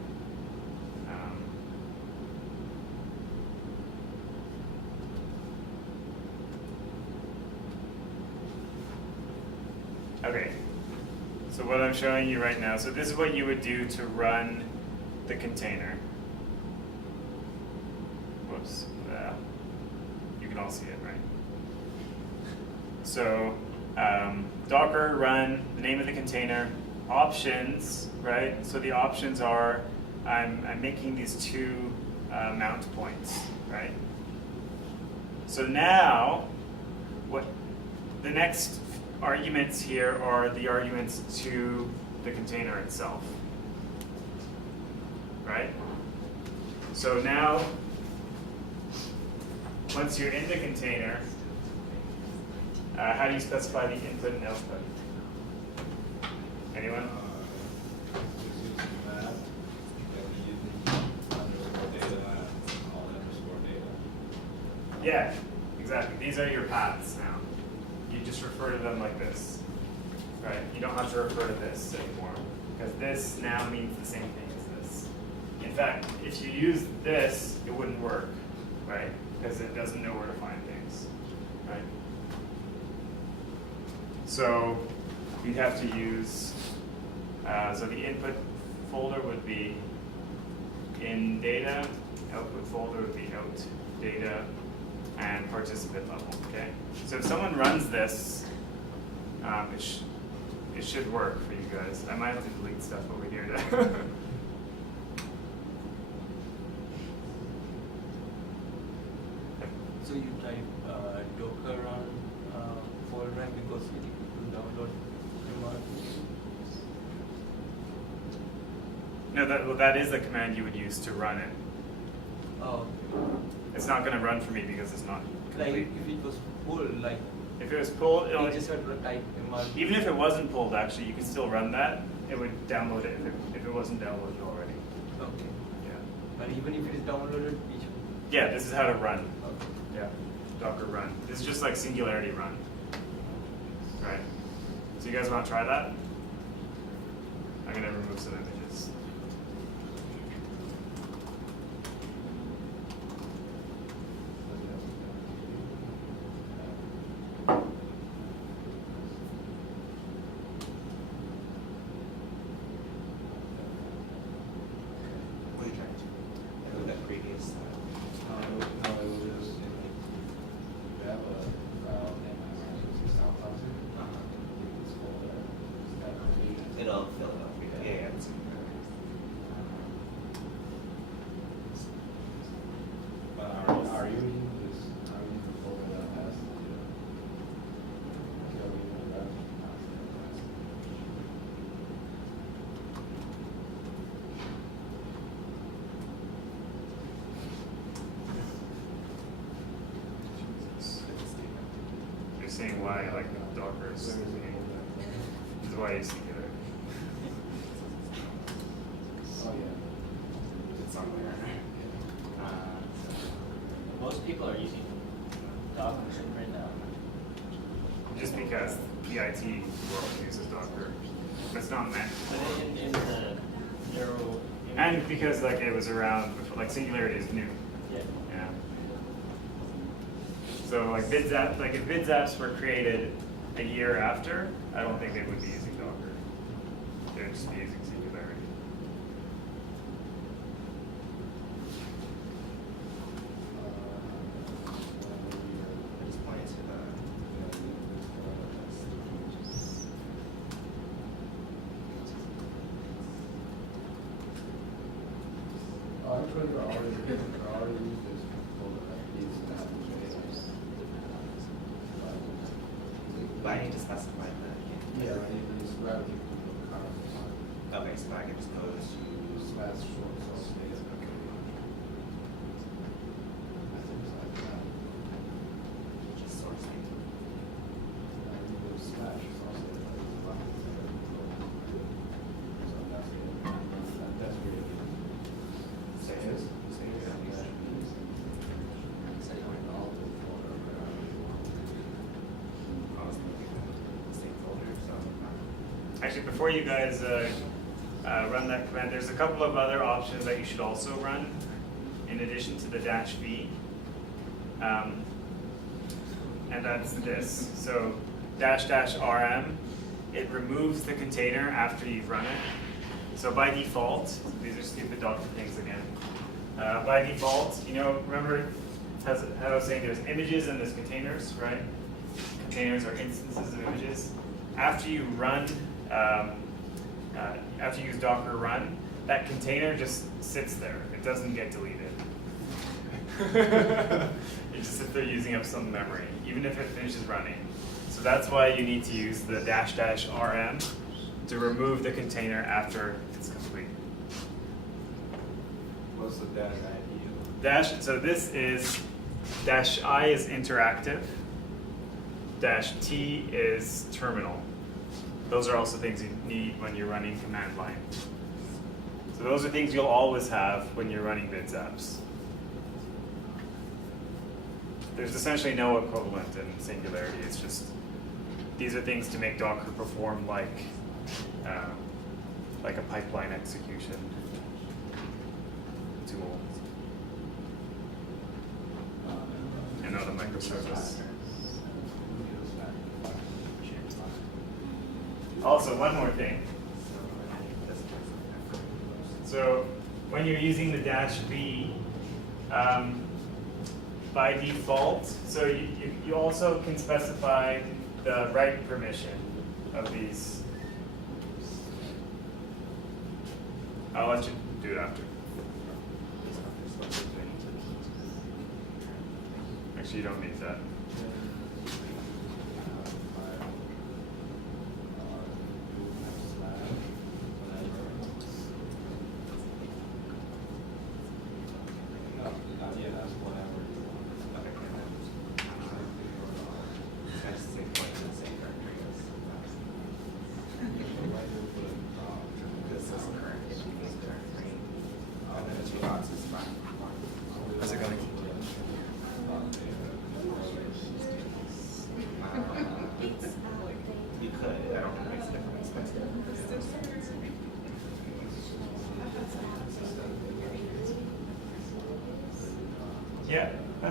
Okay, so what I'm showing you right now, so this is what you would do to run the container. Whoops, you can all see it, right? So Docker run, the name of the container, options, right? So the options are, I'm making these two mount points, right? So now, what the next arguments here are the arguments to the container itself, right? So now, once you're in the container, how do you specify the input and output? Anyone? Yeah, exactly. These are your paths now. You just refer to them like this, right? You don't have to refer to this anymore, because this now means the same thing as this. In fact, if you use this, it wouldn't work, right? Because it doesn't know where to find things, right? So you'd have to use, so the input folder would be in data, output folder would be out data, and participant level, okay? So if someone runs this, it should work for you guys. I might have to delete stuff over here to So you type Docker on folder because you need to download command. No, that is the command you would use to run it. Oh, It's not going to run for me because it's not like complete. if it was full, like If it was pulled, You just have to type MRB. even if it wasn't pulled, actually, you can still run that. It would download it if it wasn't downloaded already. Okay. Yeah. But even if it is downloaded, we should. Yeah, this is how to run. Okay. Yeah, Docker run. This is just like Singularity run. Right. So you guys want to try that? I'm gonna remove some images. What are you trying to do? Like that previous. No, it was just, you know, we have a file name as South Housing. It's called, that confusion. It'll fill it up. Yeah, it's But are you in this, are you in the folder that has the, so we know that has the You're saying why I like Docker is why you Singularity. Oh, yeah. it's somewhere. Most people are using Docker right now. Just because PIT world uses Docker. But it's not meant. But in the neuro. And because like it was around before, like Singularity is new. Yeah. Yeah. So like BidZap, like if BidZaps were created a year after, I don't think they would be using Docker. They would just be using Singularity. I just pointed to the. Actually, we already used this folder that needs to have the But I need to specify that. Yeah, I need this gravity to current file. Okay, so I can just go to. Slash short source data. I think it's like that. Just source name. I need the slash source data. So that's it. That's really good. So Yes. so you're gonna use that. So you want all the folder. I was looking at the same folder, so. Actually, before you guys run that command, there's a couple of other options that you should also run in addition to the -v. And that's this. So --rm, it removes the container after you've run it. So by default, these are stupid Docker things again. By default, you know, remember how I was saying there's images and there's containers, right? Containers are instances of images. After you run, after you use Docker run, that container just sits there. It doesn't get deleted. It just sits there using up some memory, even if it finishes running. So that's why you need to use the --rm to remove the container after it's complete. What's the dash ID? So this is -I is interactive, -t is terminal. Those are also things you need when you're running command line. So those are things you'll always have when you're running BidZaps. There's essentially no equivalent in Singularity. It's just, these are things to make Docker perform like a pipeline execution tool. And not a microservice. Also, one more thing. So when you're using the -v, by default, so you also can specify the write permission of these. I'll let you do it after. Actually, you don't need that. Okay.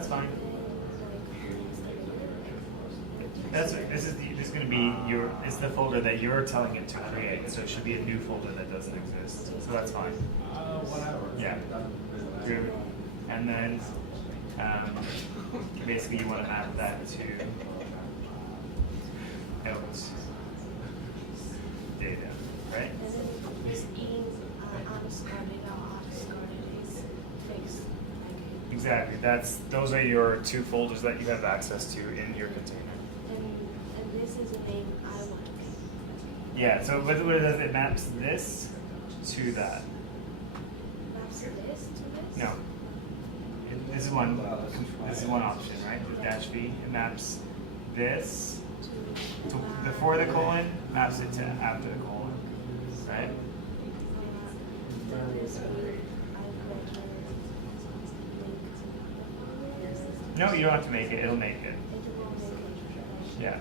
That's fine. This is going to be it's the folder that you're telling it to create. So it should be a new folder that doesn't exist. So that's fine. Whatever. Yeah. Good. And then basically you want to map that to notes data, right? And then this in unstarted or unstarted is fixed. Exactly. Those are your two folders that you have access to in your container. And this is the name I want. Yeah. So what it does, it maps this to that. Maps this to this? No. This is one. This is one option, right? The dash V. It maps this to before the colon, maps it to after the colon, right? No, you don't have to make it. It'll make it. Yeah.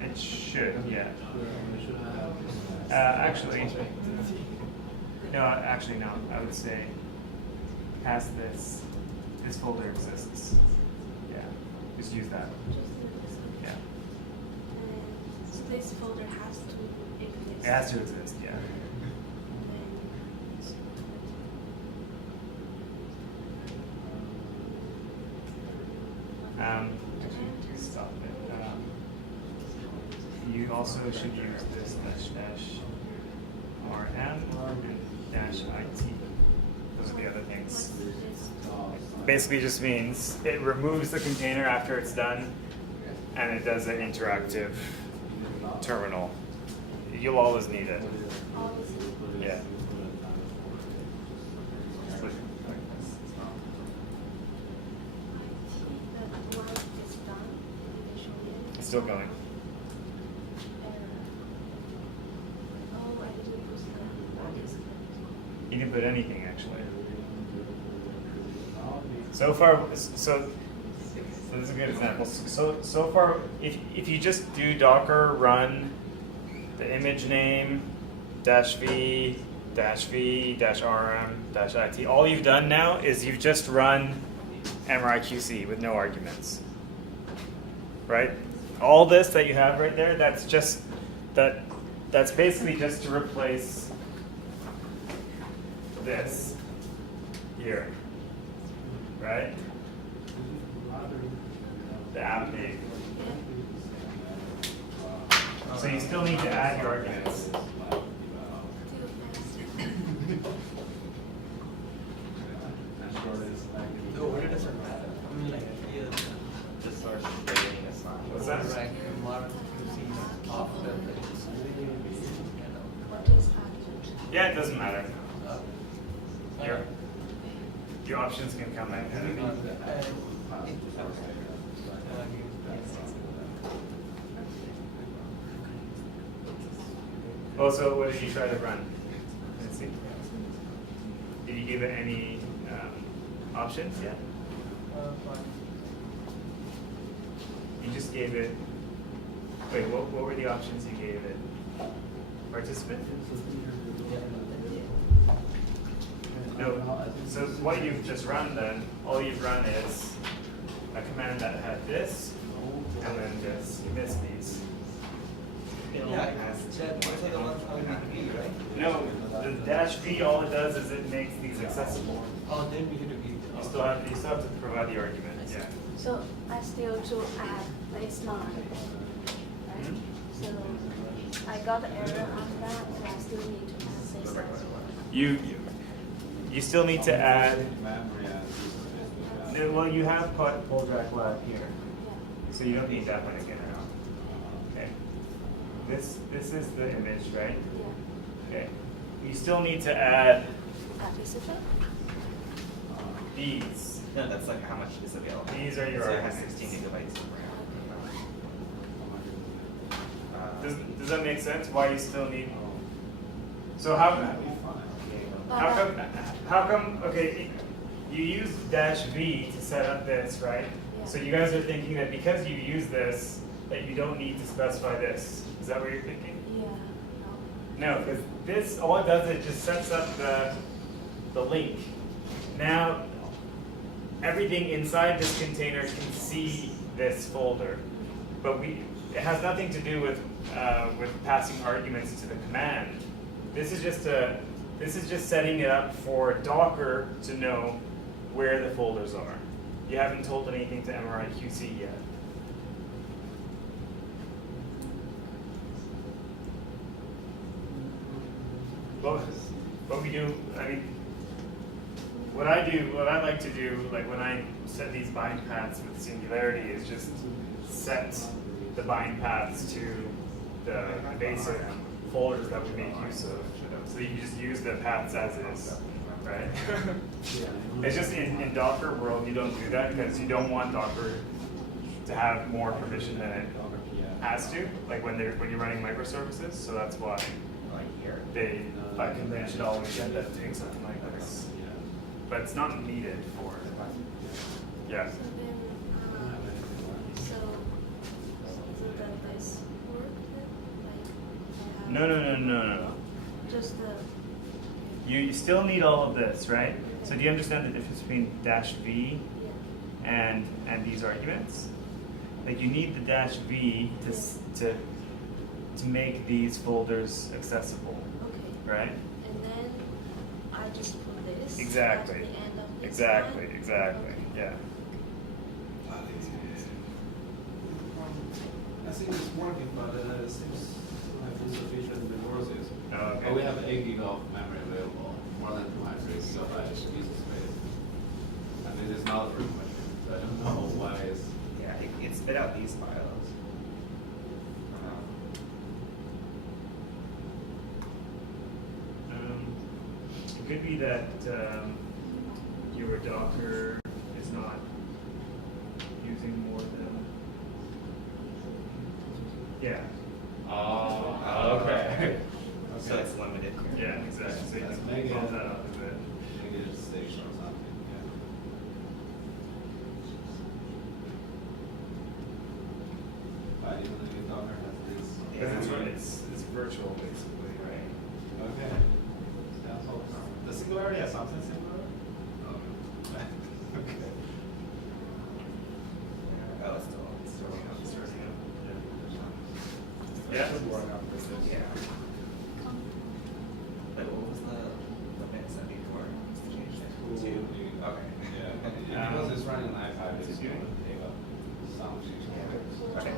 It should. Yeah. Actually, no. Actually, no. I would say past this. This folder exists. Yeah. Just use that. Yeah. So this folder has to exist. It has to exist. Yeah. Stop it. You also should use this -rm and -it. Those are the other things. Basically just means it removes the container after it's done, and it does an interactive terminal. You'll always need it. Yeah. It's still going. You can put anything actually. So far, so this is a good example. So far, if you just do Docker run the image name -v -rm -it, all you've done now is you've just run MRIQC with no arguments, right? All this that you have right there, that's basically just to replace this here, right? The app name. So you still need to add your arguments. The order doesn't matter. I mean, like here, the source is getting assigned. What's that? Right, mark to see after the Yeah, it doesn't matter. uh, Your options can come at any time. Also, what did you try to run? Let's see. Did you give it any options? Yeah. You just gave it. Wait, what were the options you gave it? Participant? No. So what you've just run then, all you've run is a command that had this, and then this. You missed these. Yeah, those are the ones on V, right? No, the -v, all it does is it makes these accessible. Oh, then we have to be. You still have to provide the argument. Yeah. So I still to add baseline, right? Mhm. So I got the error on that, and I still need to add baseline. You still need to add. Memory and No, well, you have put Brainhack Lab here, Yeah. so you don't need that one again now. Okay. This is the image, right? Yeah. Okay. You still need to add Participant? these. No, that's like how much is available. These are your So it has arguments. 16 gigabytes of RAM. Does that make sense? Why you still need? So how come? Okay, you use -v to set up this, right? Yeah. So you guys are thinking that because you use this, that you don't need to specify this. Is that what you're thinking? Yeah. No, because this all it does is it just sets up the link. Now everything inside this container can see this folder, but it has nothing to do with passing arguments to the command. This is just setting it up for Docker to know where the folders are. You haven't told anything to MRI-QC yet. What we do, I mean, what I like to do, like when I set these bind paths with Singularity, is just set the bind paths to the basic folders that we make use of. So you just use the paths as is, right? It's just in Docker world, you don't do that because you don't want Docker to have more permission than it has to, like when you're running microservices. So that's why they should always end up doing something like this. But it's not needed for. Yeah. So then, so isn't that this work then? Like, No. just the. You still need all of this, right? So do you understand the difference between -v Yeah. and these arguments? Like you need the -v to make these folders accessible, Okay. right? And then I just put this. Exactly. At the end of this Exactly. line? Exactly. Okay. Yeah. I think it's working, but it seems like insufficient resources. Oh, okay. But we have 8 gig of memory available, more than 200 gigabytes user space. And this is not very much. So I don't know why it's. Yeah, it spit out these files. It could be that your Docker is not using more than. Yeah. Oh, okay. So it's limited. Yeah, exactly. So you That's just negative. bump that up a bit. Negative 6 or something, yeah. But even if Docker has this. It's virtual basically, right? Okay. Yeah, so the Singularity has something similar? Okay. Oh, it's still starting up. Yeah. Yeah. But what was the limit set before? Two. Okay. Yeah, because it's running on iPad, it's going to take up some Okay.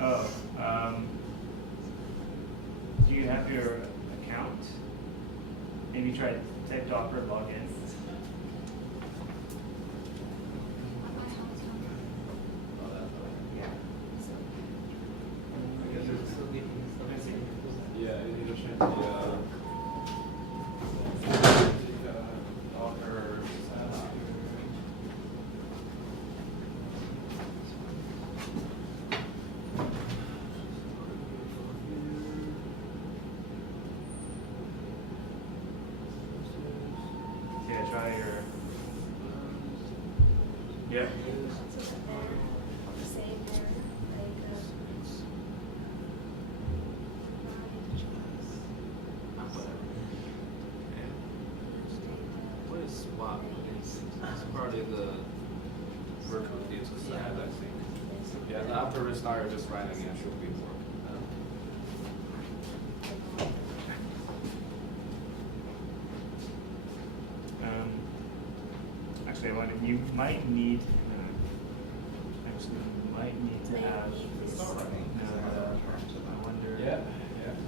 Oh, do you have your account? Maybe try type Docker login. Yeah. I guess it's, Let me see. yeah, you need to change the Docker setup. Yeah, try your. Yeah. So the error, the same error, like, What is swap? It's probably the virtual data set, I think. Yeah, and after restart, just running it should be working. Actually, you might need. Actually, you might need to Maybe have. this- No, I wonder. Yeah,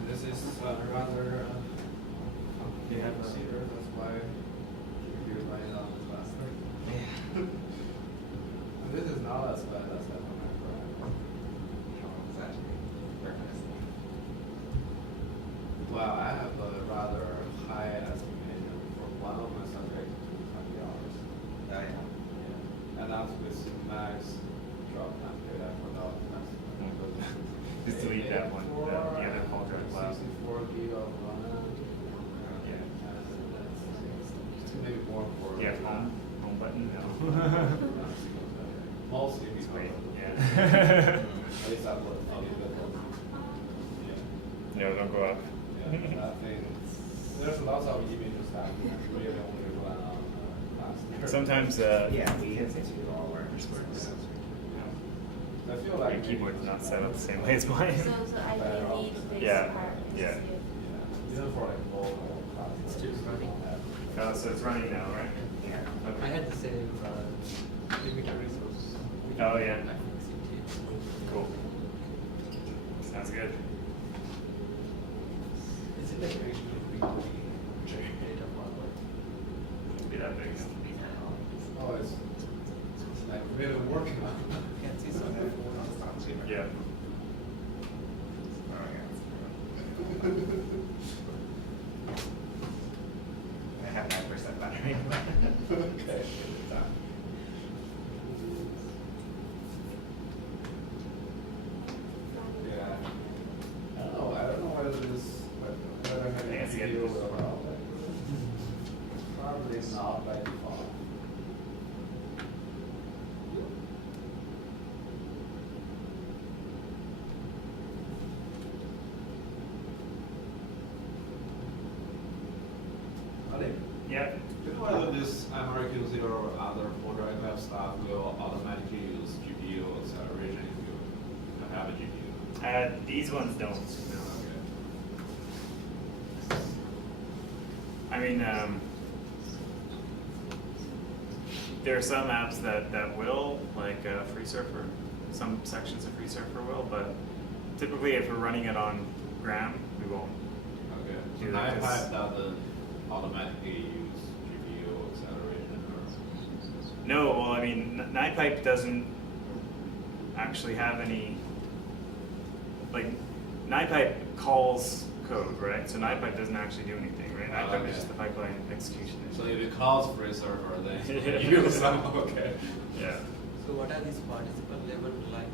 this is rather They have a- consider, that's why you're running on the last night. And this is not as bad as that one I tried. Well, I have a rather high estimation for one of my subjects to 20 hours. Oh, yeah. Yeah. And that's with max drop time data for the maximum. Just delete that one, the other folder as well. 64 gig of RAM. Yeah. Maybe more for. Yeah, home button, no. Mostly It's because great, of- yeah. At least that was a little bit. Yeah. No, don't go up. Yeah, I think there's lots of images that we really only run sometimes Yeah, we can say to all our experts. I feel like your keyboard's not set up the same way as mine. So I need this Yeah, part yeah. instead. Even for like mobile It's still running. Oh, so it's running now, right? Yeah. I had the same limited resource. Oh, yeah. I fixed it here. Cool. Sounds good. Is it like actually big data model? Shouldn't be that big. Oh, it's like really working on it. You can see something. Yeah. I have 9% battery. Okay. Yeah. I don't know whether whether I guess you having get- video will allow that. Probably not by default. Ali, Yeah. do you know whether this American Zero or other folder IMF stuff will automatically use GPU acceleration if you have a GPU? These ones don't. No. Okay. I mean, there are some apps that will, like FreeSurfer. Some sections of FreeSurfer will, but typically if we're running it on Gram, we won't. Okay. So Do that 'cause- iPad doesn't automatically use GPU acceleration or? No, well, I mean, NiPipe doesn't actually have any, like, NiPipe calls code, right? So NiPipe doesn't actually do anything, right? Oh, NiPipe okay. is just the pipeline execution. So if it calls FreeSurfer, then Yeah. you use some, okay. Yeah. So what are these participant level lines?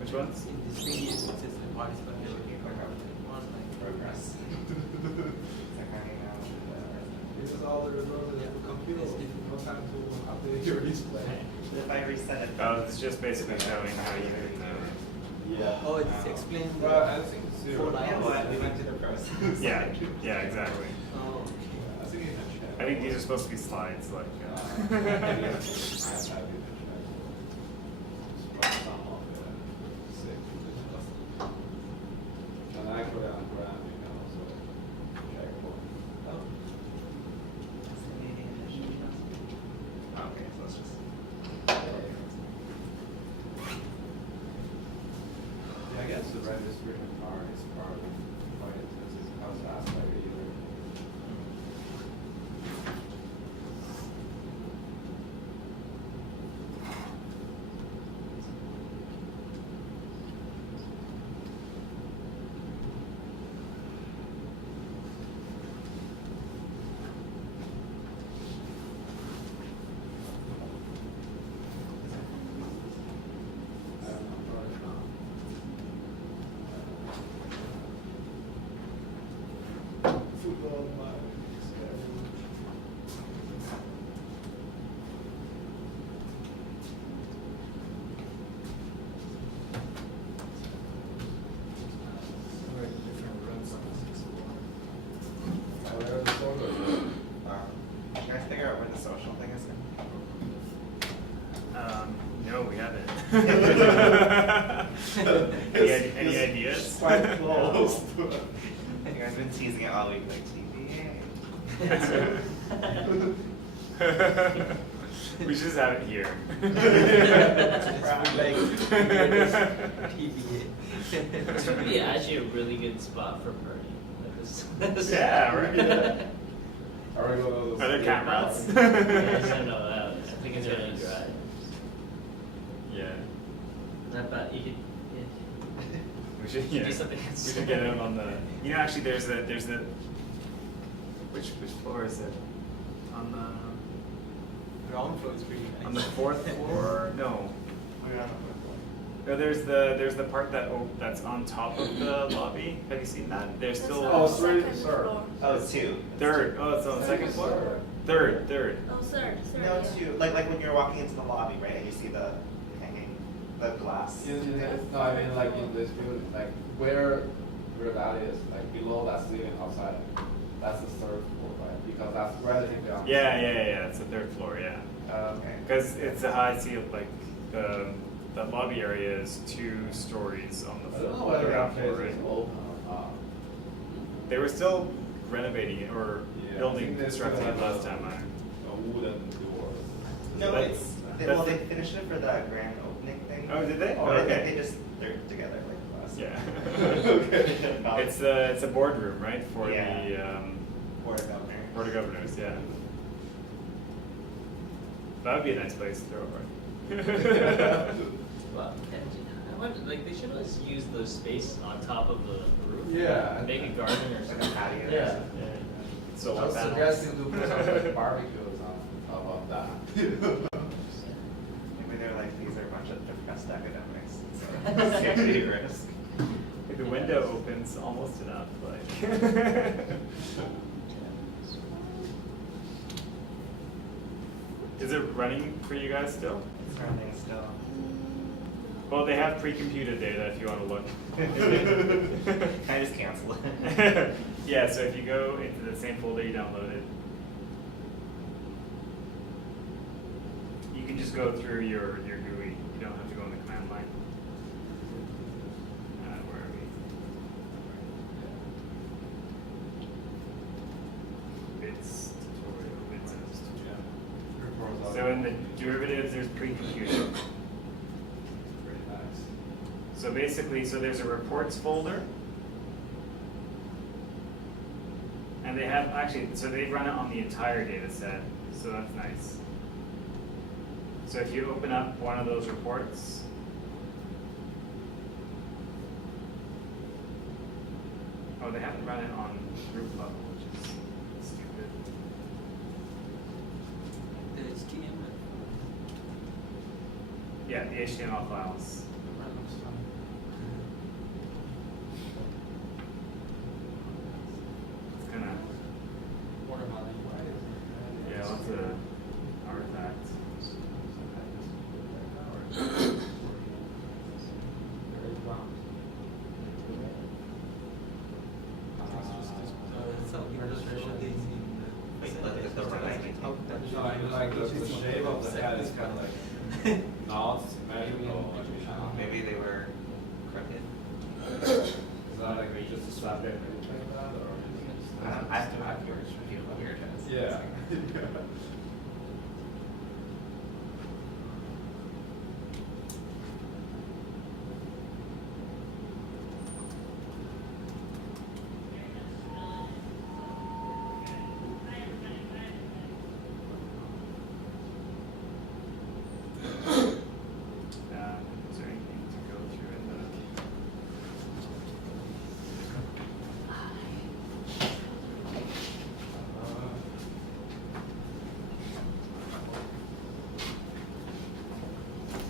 Which ones? In this video, it says like participant level. One line. Progress. This is all the results of the computer. No time to update your display. If I reset it. It's just basically showing how you can, Yeah. Oh, it's explained. Well, I think zero. Four lines. Yeah, well, we went to the process. yeah, yeah, exactly. Oh, I think you can check. I think these are supposed to be slides, like, Maybe I have you can check. But some of the sick stuff. And actually on Gram, you can also check for. oh. Okay, so let's just. Yeah, I guess the registration part is probably quite intensive because that's like a user. I don't know, probably not. Football, my schedule. We're in different rooms on I wear the photo. Can you guys figure out where the social thing is? no, we haven't. It's- any it's ideas? Quite close. You guys been teasing it all week like TBA. We should just have it here. Like, TBA. This would be actually a really good spot for party. Like this. Yeah, right. Are we gonna? Are there cameras? Yeah, I just don't know that. I think it's really dry. Yeah. Not bad. You could. Yeah. We should, Do yeah. something We else. should get in on the. You know, actually, there's the. Which floor is it? On the. Ground floor is pretty nice. On the fourth floor? No. we're on No, there's the part that's on top of the lobby. Have you seen that? There's That's still on Oh, the three, second sir. floor. Oh, it's two. third. Oh, it's on the second floor. Third. Oh, third, No, yeah. two. Like when you're walking into the lobby, right, and you see the hanging, the glass. No, I mean like in this building, like where that is, like below that ceiling outside. That's the third floor, right? Because that's relatively on. Yeah. It's the third floor, yeah. Okay. Because it's a high ceiling, like the lobby area is 2 stories on the I don't know floor. whether that ground place floor, is right? open or not. They were still renovating it or Yeah, I building, think they still constructing it have last time. A wooden door. No, That's- it's, that's well, the- they finished it for the grand opening thing. Oh, did they? Or Oh, I think okay. they're together like last. Yeah. No. It's a boardroom, right, for Yeah. the Board of Governors. Board of Governors, yeah. That would be a nice place to throw a party. Well, and I wonder, like, they should always use those spaces on top of the roof. Yeah. Make a garden or Like a something. patio. Yeah. So I was panels. suggesting to put some like barbecues on top of that. Maybe they're like, these are a bunch of depressed academics. So safety risk. Like the window opens almost enough, like. Is it running for you guys still? It's running still. Well, they have pre-computed data if you want to look. Can I just cancel it? Yeah, so if you go into the same folder you downloaded, you can just go through your GUI. You don't have to go in the command line. Where are we? Bits tutorial, bits and tutorial. So in the derivatives, there's pre-computed. Pretty nice. So basically, there's a reports folder. And they have, actually, so they run it on the entire data set, so that's nice. So if you open up one of those reports, oh, they haven't run it on group level, which is stupid. The HTML. Yeah, the HTML files. It's kind of, yeah, lots of artifacts. Wait, look at the running. No, I mean, like the shape of the head is kind of like not symmetrical. Maybe they were crooked. Is that like they just slapped it like that, or? I feel weird. Yeah. Is there anything to go through in the?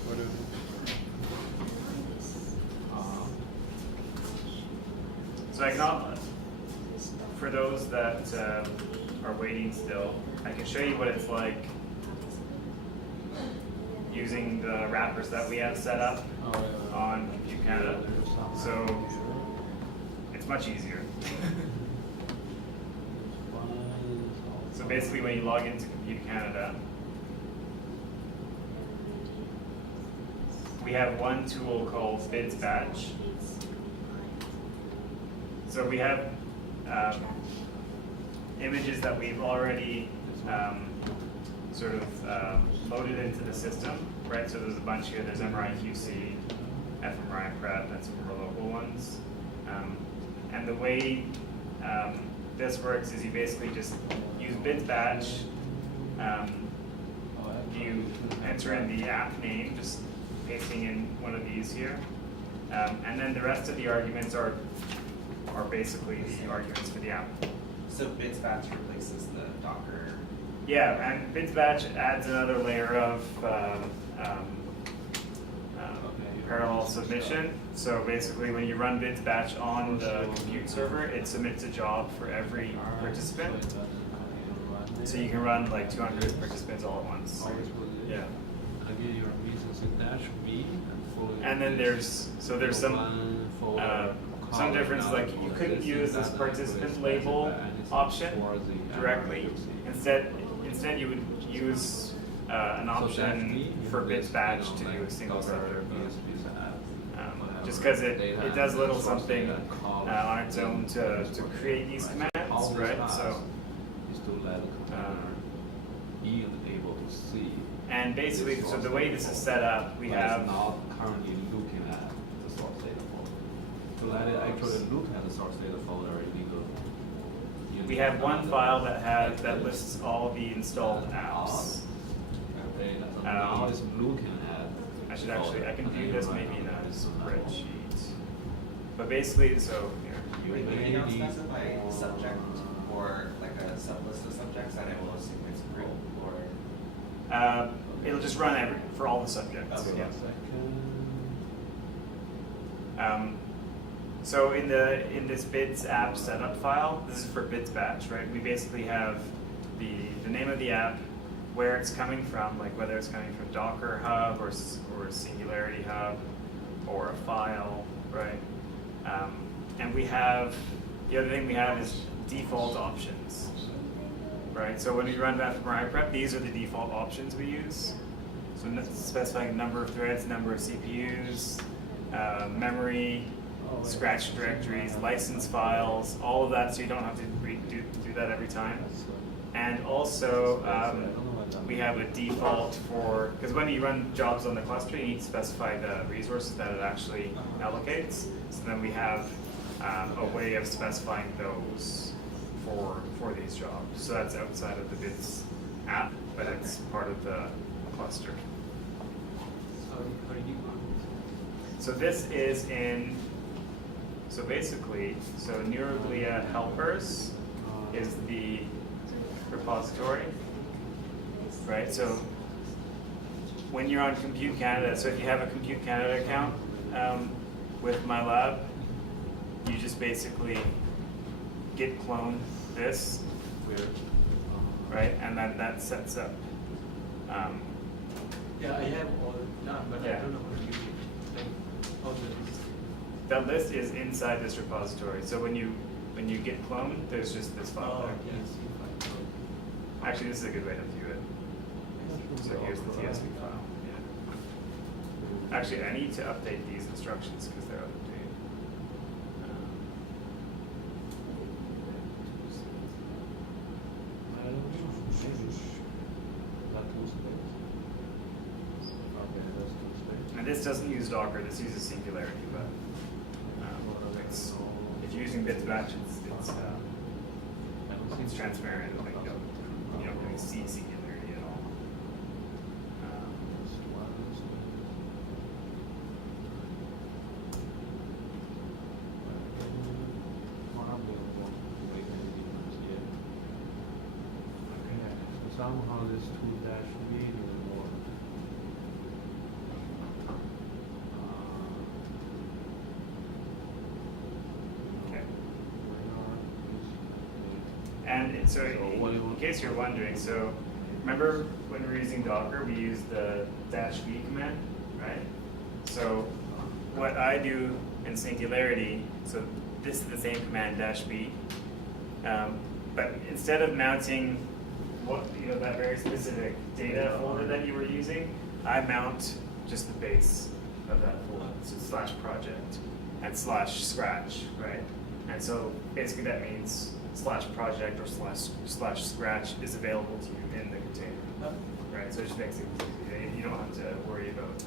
What is it? So I can, for those that are waiting still, I can show you what it's like using the wrappers that we have set up on Compute Canada. So it's much easier. So basically when you log into Compute Canada, we have one tool called Bids Batch. So we have images that we've already sort of loaded into the system, right? So there's a bunch here. There's MRI QC, fMRI Prep, and some of our local ones. And the way this works is you basically just use Bids Batch. You enter in the app name, just pasting in one of these here. And then the rest of the arguments are basically the arguments for the app. So Bits Batch replaces the Docker. Yeah, and Bids Batch adds another layer of parallel submission. So basically when you run Bids Batch on the compute server, it submits a job for every participant. So you can run like 200 participants all at once. Yeah. And then there's And then there's some some difference is like you couldn't use this participant label option directly. Instead you would use an option for bits batch to do a single subject. Just because it does a little something on its own to create these commands, right? So able to see. and basically, so the way this is set up, we have not currently looking at the source data folder. To let it actually look at the source data folder, you need to. we have one file that lists all the installed apps. Okay, now it's looking at. I should actually, I can view this maybe in a spreadsheet. But basically, so here. You don't specify subject or like a sublist of subjects that it will assume it's group or. It'll just run for all the subjects. Okay. Yeah. So in this bits app setup file, this is for bits batch, right? We basically have the name of the app, where it's coming from, like whether it's coming from Docker Hub or Singularity Hub or a file, right? And we have, the other thing we have is default options, right? So when we run fMRI prep, these are the default options we use. So specifying number of threads, number of CPUs, memory, scratch directories, license files, all of that, so you don't have to do that every time. And also, we have a default for, because when you run jobs on the cluster, you need to specify the resources that it actually allocates. So then we have a way of specifying those for these jobs. So that's outside of the bits app, but it's part of the cluster. So this is in, so basically, so Neuroglia helpers is the repository, right? So when you're on Compute Canada, so if you have a Compute Canada account with my lab, you just basically git clone this, right? And then that sets up. Yeah, I have all done, but Yeah. I don't know how to use it. Like, how the That list is inside this repository. So when you git clone, there's just this file there. yes. Actually, this is a good way to view it. So here's the TSV file. Yeah. Actually, I need to update these instructions because they're out of date. And this doesn't use Docker. This uses Singularity, but if you're using bits batch, it's transparent. Like you don't really see Singularity at all. Somehow this 2-V is more. Okay. And so, in case you're wondering, so remember when we were using Docker, we used the -v command, right? So what I do in Singularity, so this is the same command -v, but instead of mounting that very specific data folder that you were using, I mount just the base of that folder, so /project and /scratch, right? And so basically that means /project or /scratch is available to you in the container, right? So it just makes it easy. You don't have to worry about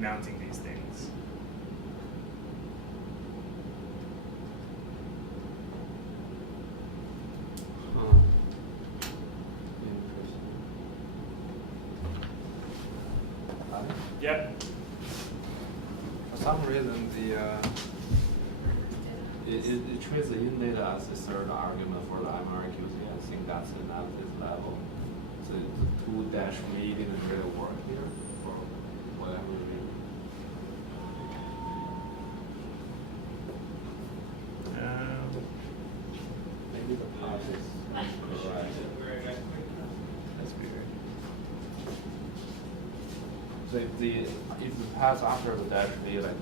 mounting these things. Yep. For some reason, it treats the in data as the third argument for the MRQC. I think that's not this level. So the 2-V didn't really work here for whatever reason. Maybe the path is correct. That's weird. So if the pass after the -V, like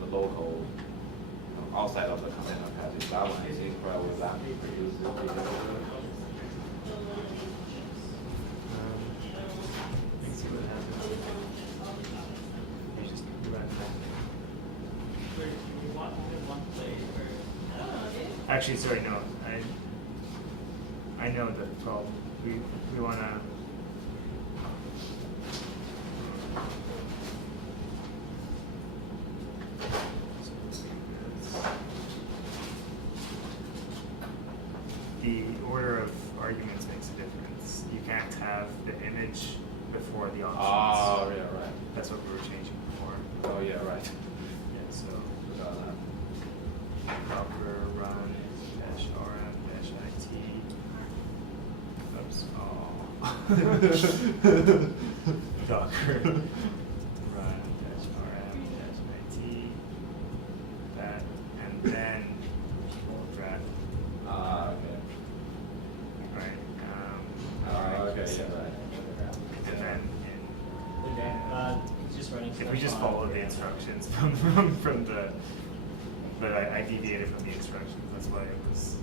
the local, outside of the container package. That one I think probably that we use it. Let's see what happens. You just run back. Where you want one place where. Actually, sorry, no. I know the problem. We wanna. The order of arguments makes a difference. You can't have the image before the options. Oh, yeah, right. That's what we were changing before. Oh, yeah, right. Yeah, so Forgot that. Docker run dash rm dash it. Oops. Oh. Docker run dash rm dash it. That and then draft. Okay. Right. Okay, so- yeah, right. And then Okay. It's just running. if we just stuff follow on- the instructions from the, but I deviated from the instructions. That's why it was